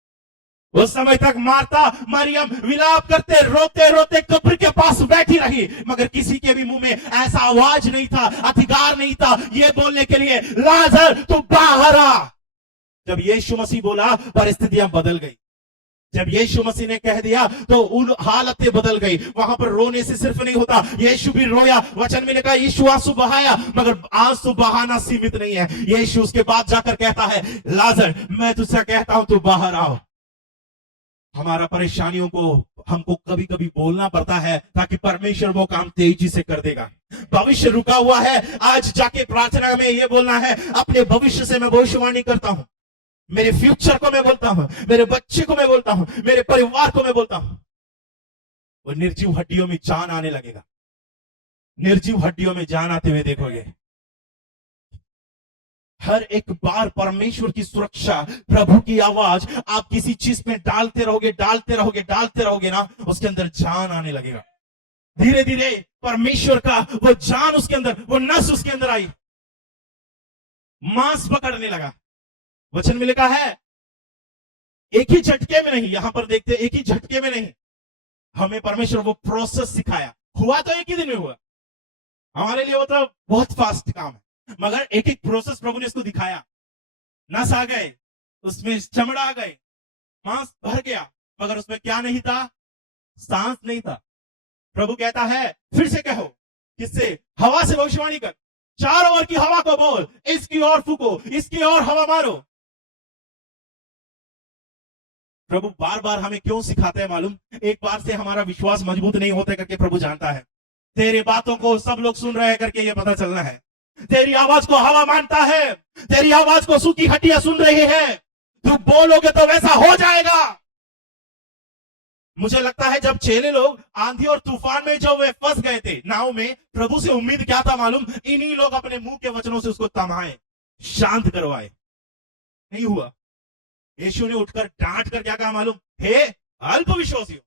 उस समय तक मार्ता मरियम विलाप करते, रोते रोते कब्र के पास बैठी रही, मगर किसी के भी मुंह में ऐसा आवाज नहीं था, अधिकार नहीं था ये बोलने के लिए लाजर तू बाहर आ। जब यीशु मसीह बोला परिस्थितियां बदल गई। जब यीशु मसीह ने कह दिया तो उन हालतें बदल गई। वहां पर रोने से सिर्फ नहीं होता, यीशु भी रोया। वचन में लिखा यीशु आंसू बहाया, मगर आंसू बहाना सीमित नहीं है। यीशु उसके बाद जाकर कहता है लाजर मैं तुझसे कहता हूं तू बाहर आओ। हमारा परेशानियों को हमको कभी कभी बोलना पड़ता है ताकि परमेश्वर वो काम तेजी से कर देगा। भविष्य रुका हुआ है, आज जाके प्रार्थना में ये बोलना है, अपने भविष्य से मैं भविष्यवाणी करता हूं, मेरे फ्यूचर को मैं बोलता हूं, मेरे बच्चे को मैं बोलता हूं, मेरे परिवार को मैं बोलता हूं। वो निर्जीव हड्डियों में जान आने लगेगा, निर्जीव हड्डियों में जान आते हुए देखोगे। हर एक बार परमेश्वर की सुरक्षा, प्रभु की आवाज आप किसी चीज में डालते रहोगे, डालते रहोगे, डालते रहोगे ना, उसके अंदर जान आने लगेगा। धीरे धीरे परमेश्वर का वो जान उसके अंदर, वो नस उसके अंदर आई, मांस पकड़ने लगा। वचन में लिखा है एक ही झटके में नहीं, यहां पर देखते एक ही झटके में नहीं, हमें परमेश्वर वो प्रोसेस सिखाया। हुआ तो एक ही दिन में हुआ, हमारे लिए वो तो बहुत फास्ट काम है, मगर एक एक प्रोसेस प्रभु ने इसको दिखाया। नस आ गए, उसमें चमड़ा आ गए, मांस भर गया, मगर उसमें क्या नहीं था? सांस नहीं था। प्रभु कहता है फिर से कहो, किससे? हवा से भविष्यवाणी कर, चारों ओर की हवा को बोल, इसकी ओर फूको, इसकी ओर हवा मारो। प्रभु बार बार हमें क्यों सिखाते हैं मालूम? एक बार से हमारा विश्वास मजबूत नहीं होता करके प्रभु जानता है। तेरी बातों को सब लोग सुन रहे हैं करके ये पता चलना है, तेरी आवाज को हवा मानता है, तेरी आवाज को सूखी हड्डियां सुन रही है, तू बोलोगे तो वैसा हो जाएगा। मुझे लगता है जब चेले लोग आंधी और तूफान में जब वे फंस गए थे नाव में, प्रभु से उम्मीद क्या था मालूम? इन्हीं लोग अपने मुंह के वचनों से उसको थमाए, शांत करवाए। नहीं हुआ। यीशु ने उठकर डांट कर क्या कहा मालूम? हे अल्पविश्वासियों।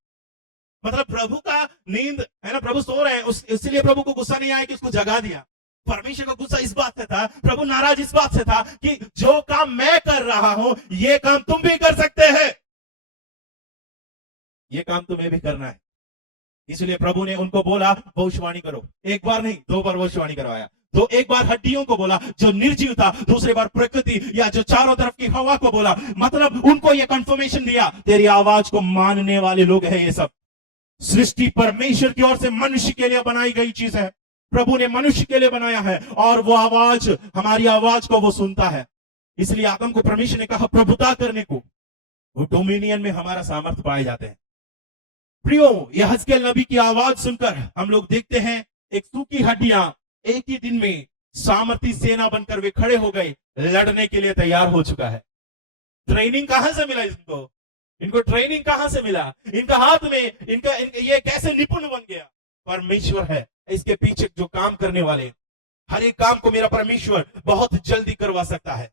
मतलब प्रभु का नींद है ना, प्रभु सो रहे हैं, इसलिए प्रभु को गुस्सा नहीं आया कि उसको जगा दिया। परमेश्वर का गुस्सा इस बात से था, प्रभु नाराज इस बात से था कि जो काम मैं कर रहा हूं ये काम तुम भी कर सकते हैं, ये काम तुम्हें भी करना है। इसलिए प्रभु ने उनको बोला भविष्यवाणी करो। एक बार नहीं, 2 बार भविष्यवाणी करवाया। तो एक बार हड्डियों को बोला जो निर्जीव था, दूसरी बार प्रकृति या जो चारों तरफ की हवा को बोला। मतलब उनको यह कंफर्मेशन दिया, तेरी आवाज को मानने वाले लोग हैं ये सब। सृष्टि परमेश्वर की ओर से मनुष्य के लिए बनाई गई चीज है, प्रभु ने मनुष्य के लिए बनाया है, और वो आवाज, हमारी आवाज को वो सुनता है। इसलिए आदम को परमेश्वर ने कहा प्रभुता करने को, वो डोमिनियन में हमारा सामर्थ्य पाए जाते हैं। प्रियो, यहज़केल नबी की आवाज सुनकर हम लोग देखते हैं एक सूखी हड्डियां एक ही दिन में सामर्थी सेना बनकर वे खड़े हो गए, लड़ने के लिए तैयार हो चुका है। ट्रेनिंग कहां से मिला इनको ट्रेनिंग कहां से मिला? इनका हाथ में इनका ये कैसे निपुण बन गया? परमेश्वर है इसके पीछे जो काम करने वाले। हर एक काम को मेरा परमेश्वर बहुत जल्दी करवा सकता है।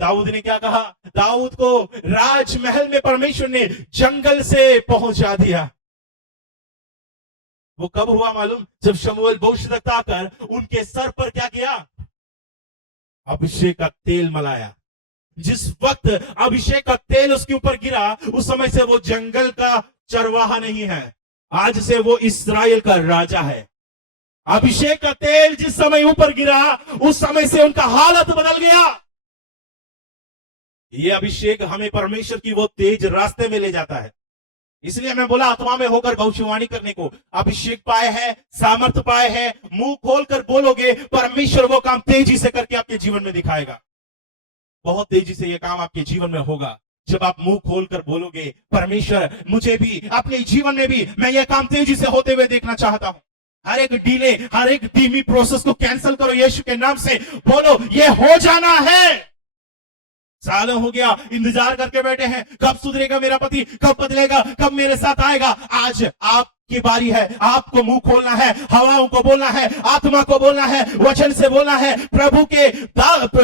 दाऊद ने क्या कहा? दाऊद को राजमहल में परमेश्वर ने जंगल से पहुंचा दिया। वो कब हुआ मालूम? जब शमूएल भविष्यद्वक्ता आकर उनके सर पर क्या किया? अभिषेक का तेल मलाया। जिस वक्त अभिषेक का तेल उसके ऊपर गिरा, उस समय से वो जंगल का चरवाहा नहीं है, आज से वो इस्राएल का राजा है। अभिषेक का तेल जिस समय ऊपर गिरा, उस समय से उनका हालत बदल गया। ये अभिषेक हमें परमेश्वर की वो तेज रास्ते में ले जाता है। इसलिए मैं बोला आत्मा में होकर भविष्यवाणी करने को अभिषेक पाए है, सामर्थ पाए है। मुंह खोलकर बोलोगे, परमेश्वर वो काम तेजी से करके आपके जीवन में दिखाएगा। बहुत तेजी से ये काम आपके जीवन में होगा जब आप मुंह खोलकर बोलोगे, परमेश्वर मुझे भी अपने जीवन में भी मैं ये काम तेजी से होते हुए देखना चाहता हूं। हर एक डिले, हर एक धीमी प्रोसेस को कैंसिल करो यीशु के नाम से। बोलो ये हो जाना है। सालों हो गया इंतजार करके बैठे हैं, कब सुधरेगा मेरा पति, कब बदलेगा, कब मेरे साथ आएगा। आज आपकी बारी है, आपको मुंह खोलना है, हवाओं को बोलना है, आत्मा को बोलना है, वचन से बोलना है। प्रभु के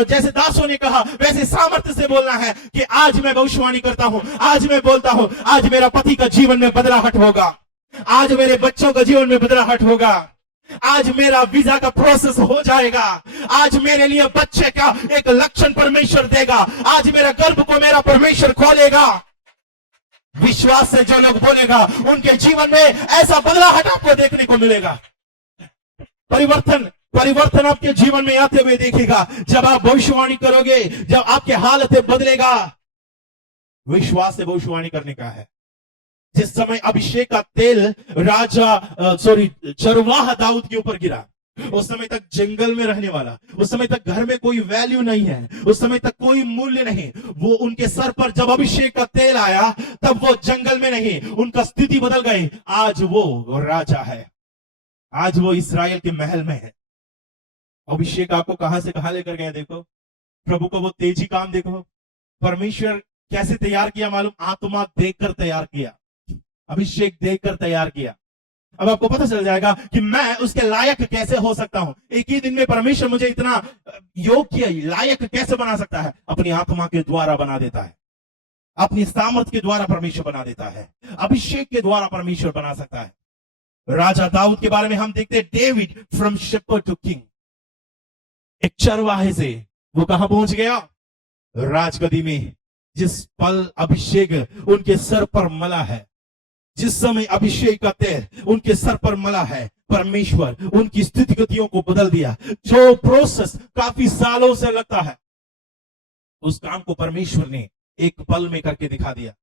जैसे दासों ने कहा वैसे सामर्थ्य से बोलना है कि आज मैं भविष्यवाणी करता हूं, आज मैं बोलता हूं, आज मेरा पति का जीवन में बदलाहट होगा, आज मेरे बच्चों का जीवन में बदलाहट होगा, आज मेरा वीजा का प्रोसेस हो जाएगा, आज मेरे लिए बच्चे का एक लक्षण परमेश्वर देगा, आज मेरा गर्भ को मेरा परमेश्वर खोलेगा। विश्वास से जो लोग बोलेगा उनके जीवन में ऐसा बदलाहट आपको देखने को मिलेगा। परिवर्तन आपके जीवन में आते हुए देखेगा जब आप भविष्यवाणी करोगे, जब आपके हालतें बदलेगा। विश्वास से भविष्यवाणी करने का है। जिस समय अभिषेक का तेल चरवाहा दाऊद के ऊपर गिरा, उस समय तक जंगल में रहने वाला, उस समय तक घर में कोई वैल्यू नहीं है, उस समय तक कोई मूल्य नहीं। वो उनके सर पर जब अभिषेक का तेल आया तब वो जंगल में नहीं, उनका स्थिति बदल गई। आज वो राजा है, आज वो इस्राएल के महल में है। अभिषेक आपको कहां से कहां लेकर गया देखो, प्रभु को वो तेजी काम देखो। परमेश्वर कैसे तैयार किया मालूम, आत्मा देखकर तैयार किया, अभिषेक देखकर तैयार किया। अब आपको पता चल जाएगा कि मैं उसके लायक कैसे हो सकता हूं। एक ही दिन में परमेश्वर मुझे इतना योग्य लायक कैसे बना सकता है, अपनी आत्मा के द्वारा बना देता है, अपनी सामर्थ के द्वारा परमेश्वर बना देता है, अभिषेक के द्वारा परमेश्वर बना सकता है। राजा दाऊद के बारे में हम देखते हैं, David from shepherd to king, एक चरवाहे से वो कहां पहुंच गया, राजगद्दी में। जिस पल अभिषेक उनके सर पर मला है, जिस समय अभिषेक का तेल उनके सर पर मला है, परमेश्वर उनकी स्थिति गतियों को बदल दिया। जो प्रोसेस काफी सालों से लगता है, उस काम को परमेश्वर ने एक पल में करके दिखा दिया।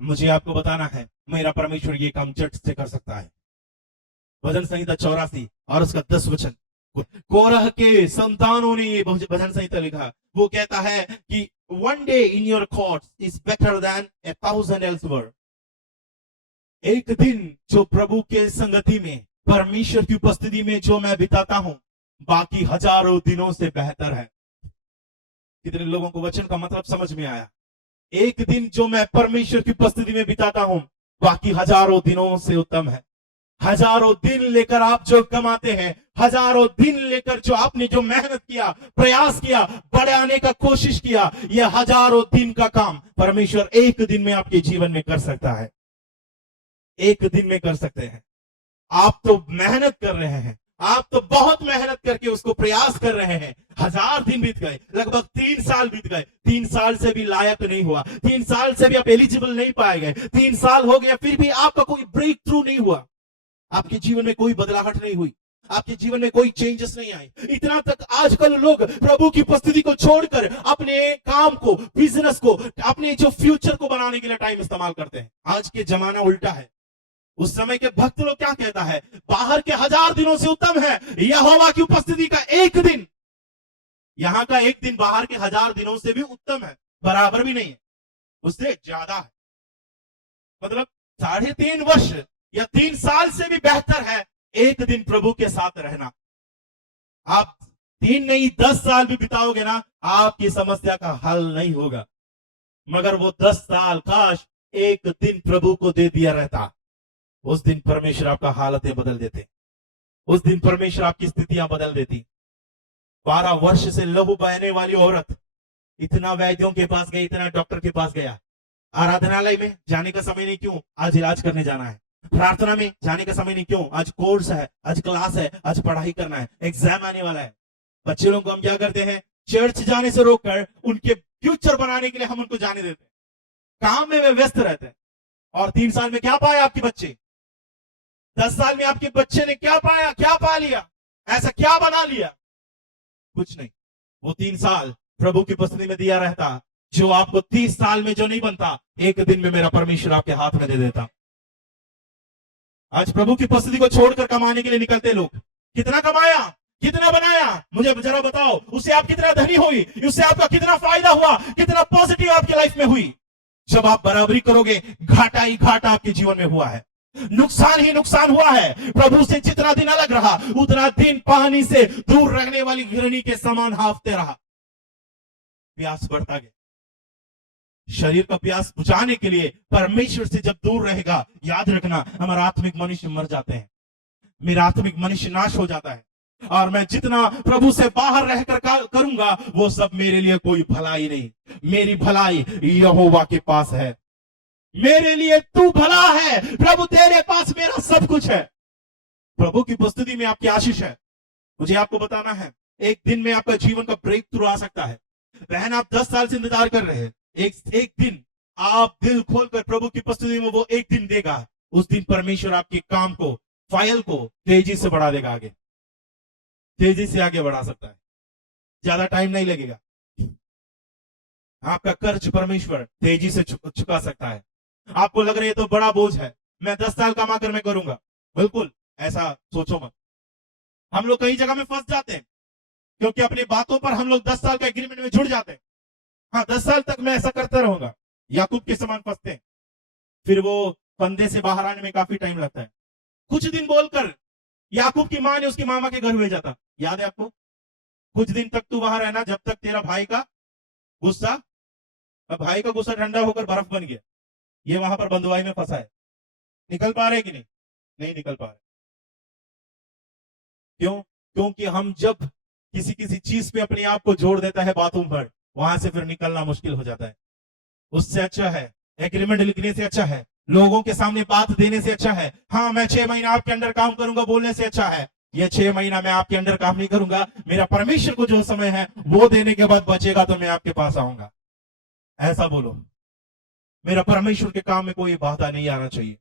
मुझे आपको बताना है, मेरा परमेश्वर ये काम झट से कर सकता है। भजन संहिता 84 और उसका 10 वचन, कोरह के संतानों ने ये भजन संहिता लिखा। वो कहता है कि one day in your courts is better than 1,000 elsewhere. एक दिन जो प्रभु के संगति में, परमेश्वर की उपस्थिति में जो मैं बिताता हूं, बाकी हजारों दिनों से बेहतर है। कितने लोगों को वचन का मतलब समझ में आया? एक दिन जो मैं परमेश्वर की उपस्थिति में बिताता हूं, बाकी हजारों दिनों से उत्तम है। हजारों दिन लेकर आप जो कमाते हैं, हजारों दिन लेकर जो आपने जो मेहनत किया, प्रयास किया, बड़े आने का कोशिश किया, यह हजारों दिन का काम परमेश्वर एक दिन में आपके जीवन में कर सकता है। एक दिन में कर सकते हैं। आप तो मेहनत कर रहे हैं, आप तो बहुत मेहनत करके उसको प्रयास कर रहे हैं। 1000 दिन बीत गए, लगभग 3 साल बीत गए, 3 साल से भी लायक नहीं हुआ, 3 साल से भी आप एलिजिबल नहीं पाए गए, 3 साल हो गया फिर भी आपका कोई ब्रेक थ्रू नहीं हुआ, आपके जीवन में कोई बदलाहट नहीं हुई, आपके जीवन में कोई चेंजेस नहीं आई। इतना तक आजकल लोग प्रभु की उपस्थिति को छोड़कर अपने काम को, बिजनेस को, अपने जो फ्यूचर को बनाने के लिए टाइम इस्तेमाल करते हैं। आज के जमाना उल्टा है। उस समय के भक्त लोग क्या कहता है, बाहर के 1000 दिनों से उत्तम है यहोवा की उपस्थिति का एक दिन। यहां का एक दिन बाहर के 1000 दिनों से भी उत्तम है, बराबर भी नहीं है, उससे ज्यादा है। मतलब 3.5 वर्ष या 3 साल से भी बेहतर है एक दिन प्रभु के साथ रहना। आप 3 नहीं 10 साल भी बिताओगे ना, आपकी समस्या का हल नहीं होगा। मगर वो 10 साल काश एक दिन प्रभु को दे दिया रहता, उस दिन परमेश्वर आपका हालतें बदल देते, उस दिन परमेश्वर आपकी स्थितियां बदल देती। 12 वर्ष से लहू बहने वाली औरत इतना वैद्यों के पास गई, इतना डॉक्टर के पास गया, आराधनालय में जाने का समय नहीं, क्यों? आज इलाज करने जाना है। प्रार्थना में जाने का समय नहीं, क्यों? आज कोर्स है, आज क्लास है, आज पढ़ाई करना है, एग्जाम आने वाला है। बच्चे लोगों को हम क्या करते हैं, चर्च जाने से रोककर उनके फ्यूचर बनाने के लिए हम उनको जाने देते हैं, काम में वे व्यस्त रहते हैं। और 3 साल में क्या पाया आपके बच्चे? 10 साल में आपके बच्चे ने क्या पाया, क्या पा लिया, ऐसा क्या बना लिया? कुछ नहीं। वो 3 साल प्रभु की उपस्थिति में दिया रहता, जो आपको 30 साल में जो नहीं बनता, एक दिन में मेरा परमेश्वर आपके हाथ में दे देता। आज प्रभु की उपस्थिति को छोड़कर कमाने के लिए निकलते लोग, कितना कमाया, कितना बनाया, मुझे जरा बताओ, उससे आप कितना धनी हुई, उससे आपका कितना फायदा हुआ, कितना पॉजिटिव आपकी लाइफ में हुई? जब आप बराबरी करोगे, घाटा ही घाटा आपके जीवन में हुआ है, नुकसान ही नुकसान हुआ है। प्रभु से जितना दिन अलग रहा, उतना दिन पानी से दूर रहने वाली घृणी के समान हाफते रहा। प्यास बढ़ता गया, शरीर का प्यास बुझाने के लिए परमेश्वर से जब दूर रहेगा, याद रखना हमारा आत्मिक मनुष्य मर जाते हैं, मेरा आत्मिक मनुष्य नाश हो जाता है। और मैं जितना प्रभु से बाहर रहकर करूंगा, वो सब मेरे लिए कोई भलाई नहीं। मेरी भलाई यहोवा के पास है, मेरे लिए तू भला है प्रभु, तेरे पास मेरा सब कुछ है। प्रभु की उपस्थिति में आपकी आशीष है। मुझे आपको बताना है, एक दिन में आपका जीवन का ब्रेक थ्रू आ सकता है। बहन, आप 10 साल से इंतजार कर रहे हैं, एक दिन आप दिल खोलकर प्रभु की उपस्थिति में वो एक दिन देगा। उस दिन परमेश्वर आपके काम को, फाइल को तेजी से बढ़ा देगा, आगे तेजी से आगे बढ़ा सकता है, ज्यादा टाइम नहीं लगेगा। आपका कर्ज परमेश्वर तेजी से चुका सकता है। आपको लग रहा है तो बड़ा बोझ है, मैं 10 साल कमा कर मैं करूंगा, बिल्कुल ऐसा सोचो मत। हम लोग कई जगह में फंस जाते हैं क्योंकि अपनी बातों पर हम लोग 10 साल का एग्रीमेंट में जुड़ जाते हैं। हाँ, 10 साल तक मैं ऐसा करता रहूंगा, याकूब के समान फंसते हैं। फिर वो फंदे से बाहर आने में काफी टाइम लगता है। कुछ दिन बोलकर याकूब की मां ने उसके मामा के घर भेजा था, याद है आपको? कुछ दिन तक तू वहां रहना जब तक तेरा भाई का गुस्सा, अब भाई का गुस्सा ठंडा होकर बर्फ बन गया, ये वहां पर बंधुआई में फंसा है। निकल पा रहे कि नहीं? नहीं निकल पा रहे। क्यों? क्योंकि हम जब किसी किसी चीज पे अपने आप को जोड़ देता है बातों पर, वहां से फिर निकलना मुश्किल हो जाता है। उससे अच्छा है एग्रीमेंट लिखने से अच्छा है, लोगों के सामने बात देने से अच्छा है, हाँ मैं 6 महीना आपके अंडर काम करूंगा बोलने से अच्छा है, ये 6 महीना मैं आपके अंडर काम नहीं करूंगा, मेरा परमेश्वर को जो समय है वो देने के बाद बचेगा तो मैं आपके पास आऊंगा, ऐसा बोलो। मेरा परमेश्वर के काम में कोई बाधा नहीं आना चाहिए।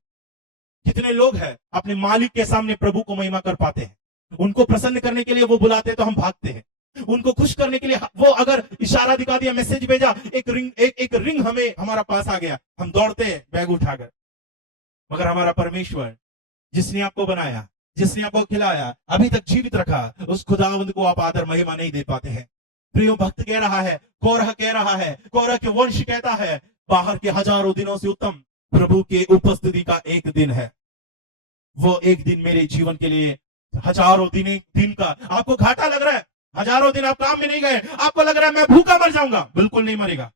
कितने लोग हैं अपने मालिक के सामने प्रभु को महिमा कर पाते हैं, उनको प्रसन्न करने के लिए वो बुलाते हैं तो हम भागते हैं, उनको खुश करने के लिए वो अगर इशारा दिखा दिया, मैसेज भेजा, एक रिंग हमें हमारा पास आ गया, हम दौड़ते हैं बैग उठाकर। मगर हमारा परमेश्वर जिसने आपको बनाया, जिसने आपको खिलाया, अभी तक जीवित रखा, उस खुदावंद को आप आदर महिमा नहीं दे पाते हैं। प्रियो भक्त कह रहा है, कोरह कह रहा है, कोरह के वंश कहता है, बाहर के हजारों दिनों से उत्तम प्रभु के उपस्थिति का एक दिन है। वो एक दिन मेरे जीवन के लिए हजारों दिन का। आपको घाटा लग रहा है, हजारों दिन आप काम में नहीं गए, आपको लग रहा है मैं भूखा मर जाऊंगा, बिल्कुल नहीं मरेगा।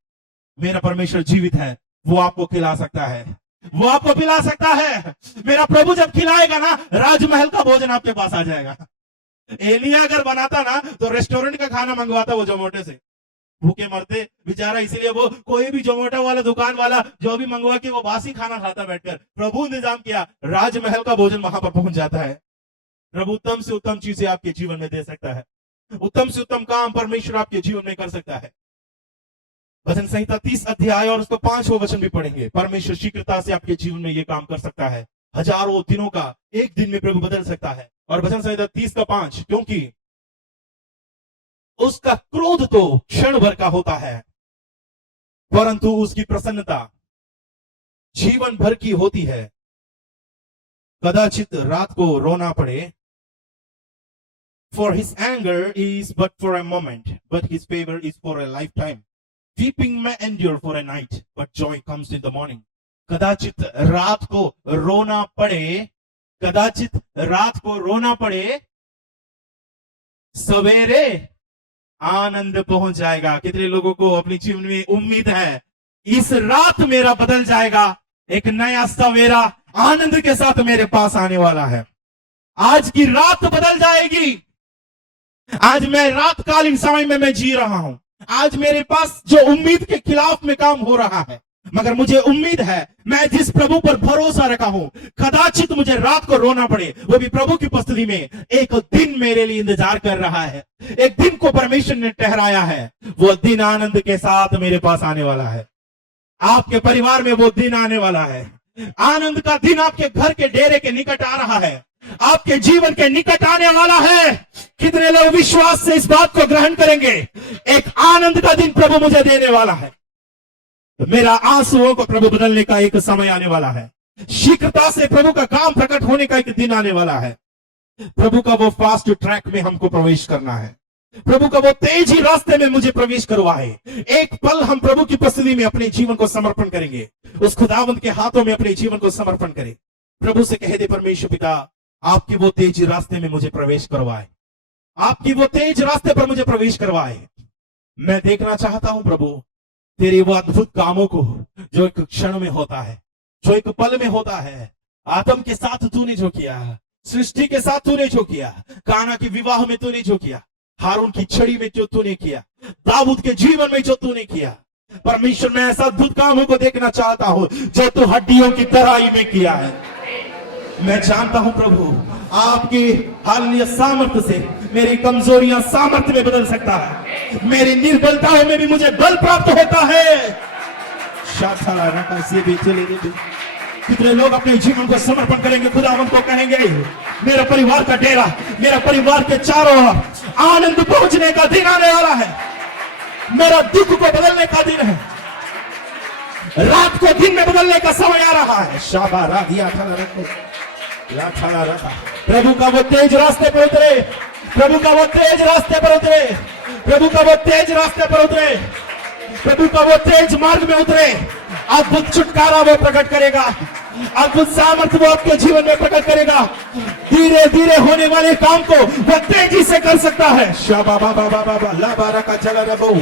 मेरा परमेश्वर जीवित है, वो आपको खिला सकता है, वो आपको पिला सकता है। मेरा प्रभु जब खिलाएगा ना, राजमहल का भोजन आपके पास आ जाएगा। एलिया अगर बनाता ना तो रेस्टोरेंट का खाना मंगवाता वो जोमेटो से, भूखे मरते बेचारा, इसीलिए वो कोई भी जोमेटो वाला दुकान वाला जो भी मंगवा के वो बासी खाना खाता बैठकर। प्रभु इंतजाम किया, राजमहल का भोजन वहां पर पहुंच जाता है। प्रभु उत्तम से उत्तम चीजें आपके जीवन में दे सकता है, उत्तम से उत्तम काम परमेश्वर आपके जीवन में कर सकता है। वचन संहिता 30 अध्याय और उसको 5वां वचन भी पढ़ेंगे। परमेश्वर शीघ्रता से आपके जीवन में ये काम कर सकता है, हजारों दिनों का एक दिन में प्रभु बदल सकता है। और वचन संहिता 30 का 5, क्योंकि उसका क्रोध तो क्षण भर का होता है, परंतु उसकी प्रसन्नता जीवन भर की होती है। कदाचित रात को रोना पड़े, for his anger is but for a moment, but his favor is for a lifetime. Weeping may endure for a night, but joy comes in the morning. कदाचित रात को रोना पड़े, कदाचित रात को रोना पड़े, सवेरे आनंद पहुंच जाएगा। कितने लोगों को अपने जीवन में उम्मीद है, इस रात मेरा बदल जाएगा, एक नया सवेरा आनंद के साथ मेरे पास आने वाला है। आज की रात बदल जाएगी। आज मैं रातकालीन समय में मैं जी रहा हूं। आज मेरे पास जो उम्मीद के खिलाफ में काम हो रहा है, मगर मुझे उम्मीद है, मैं जिस प्रभु पर भरोसा रखा हूं, कदाचित मुझे रात को रोना पड़े, वो भी प्रभु की उपस्थिति में, एक दिन मेरे लिए इंतजार कर रहा है। एक दिन को परमेश्वर ने ठहराया है, वो दिन आनंद के साथ मेरे पास आने वाला है। आपके परिवार में वो दिन आने वाला है। आनंद का दिन आपके घर के डेरे के निकट आ रहा है, आपके जीवन के निकट आने वाला है। कितने लोग विश्वास से इस बात को ग्रहण करेंगे? एक आनंद का दिन प्रभु मुझे देने वाला है। मेरा आंसुओं को प्रभु बदलने का एक समय आने वाला है। शीघ्रता से प्रभु का काम प्रकट होने का एक दिन आने वाला है। प्रभु का वो फास्ट ट्रैक में हमको प्रवेश करना है। प्रभु का वो तेजी रास्ते में मुझे प्रवेश करवाए। एक पल हम प्रभु की उपस्थिति में अपने जीवन को समर्पण करेंगे, उस खुदावंद के हाथों में अपने जीवन को समर्पण करें। प्रभु से कह दे, परमेश्वर पिता, आपकी वो तेज रास्ते में मुझे प्रवेश करवाए, आपकी वो तेज रास्ते पर मुझे प्रवेश करवाए। मैं देखना चाहता हूं प्रभु तेरे वो अद्भुत कामों को, जो एक क्षण में होता है, जो एक पल में होता है। आदम के साथ तूने जो किया, सृष्टि के साथ तूने जो किया, काना के विवाह में तूने जो किया, हारून की छड़ी में जो तूने किया, दाऊद के जीवन में जो तूने किया, परमेश्वर मैं ऐसा अद्भुत कामों को देखना चाहता हूं जो तू हड्डियों की तराई में किया है। मैं जानता हूं प्रभु, आपकी हालिया सामर्थ्य से मेरी कमजोरियां सामर्थ्य में बदल सकता है। मेरी निर्बलताओं में भी मुझे बल प्राप्त होता है। कितने लोग अपने जीवन को समर्पण करेंगे, खुदावंद को कहेंगे, मेरा परिवार का डेरा, मेरा परिवार के चारों ओर आनंद पहुंचने का दिन आने वाला है। मेरा दुख को बदलने का दिन है, रात को दिन में बदलने का समय आ रहा है। शाबा राधिया था, लाछाला रखा। प्रभु का वो तेज रास्ते पर उतरे, प्रभु का वो तेज रास्ते पर उतरे, प्रभु का वो तेज रास्ते पर उतरे, प्रभु का वो तेज मार्ग में उतरे। अद्भुत छुटकारा वो प्रकट करेगा, अद्भुत सामर्थ्य वो आपके जीवन में प्रकट करेगा। धीरे धीरे होने वाले काम को वो तेजी से कर सकता है। शाबा बाबा बाबा लाबा रखा चला रबो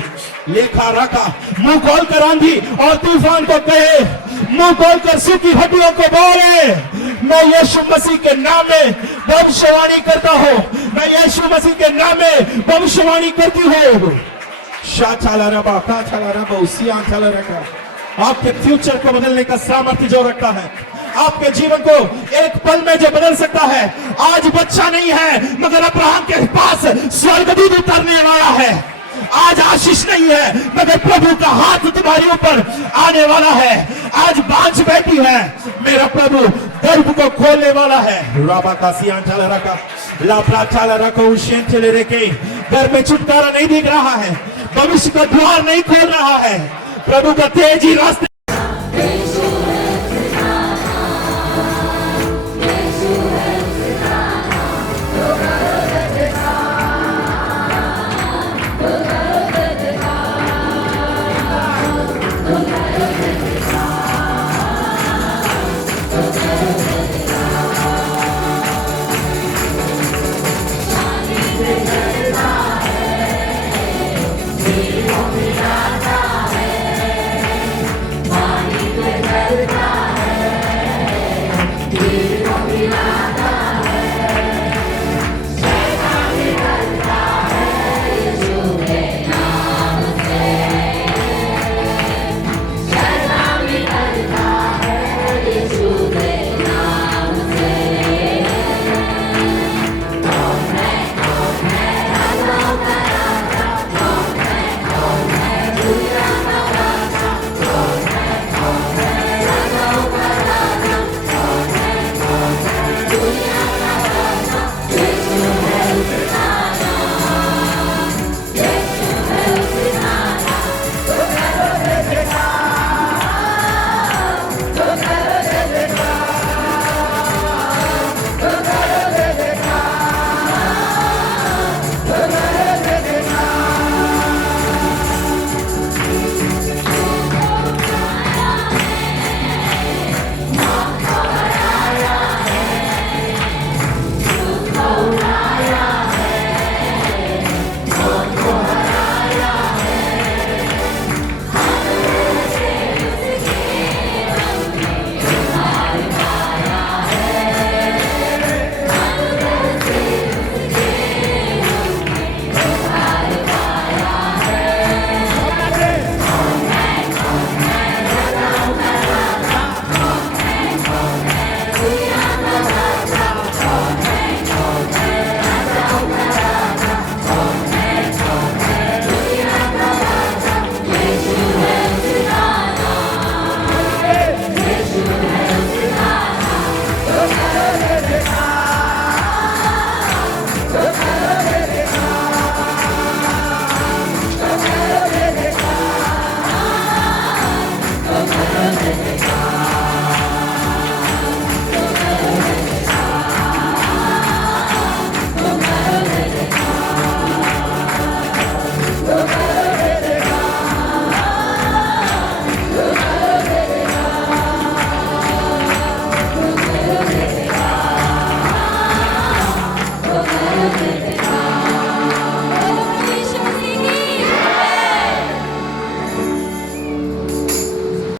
लेखा रखा। मुंह खोल कर आंधी और तूफान को कहे, मुंह खोल कर सूखी हड्डियों को बोले, मैं यीशु मसीह के नाम में भविष्यवाणी करता हूं, मैं यीशु मसीह के नाम में भविष्यवाणी करती हूं। शाचाला रबा काचाला रबो सियान चला रखा। आपके फ्यूचर को बदलने का सामर्थ्य जो रखता है, आपके जीवन को एक पल में जो बदल सकता है। आज बच्चा नहीं है मगर अब्राहम के पास स्वर्गदूत उतरने वाला है। आज आशीष नहीं है मगर प्रभु का हाथ तुम्हारे ऊपर आने वाला है। आज बांझ बैठी है, मेरा प्रभु गर्भ को खोलने वाला है। राबा का सियान चला रखा लापला चला रखो चले रेके। घर में छुटकारा नहीं दिख रहा है, भविष्य का द्वार नहीं खोल रहा है। प्रभु का तेजी रास्ते है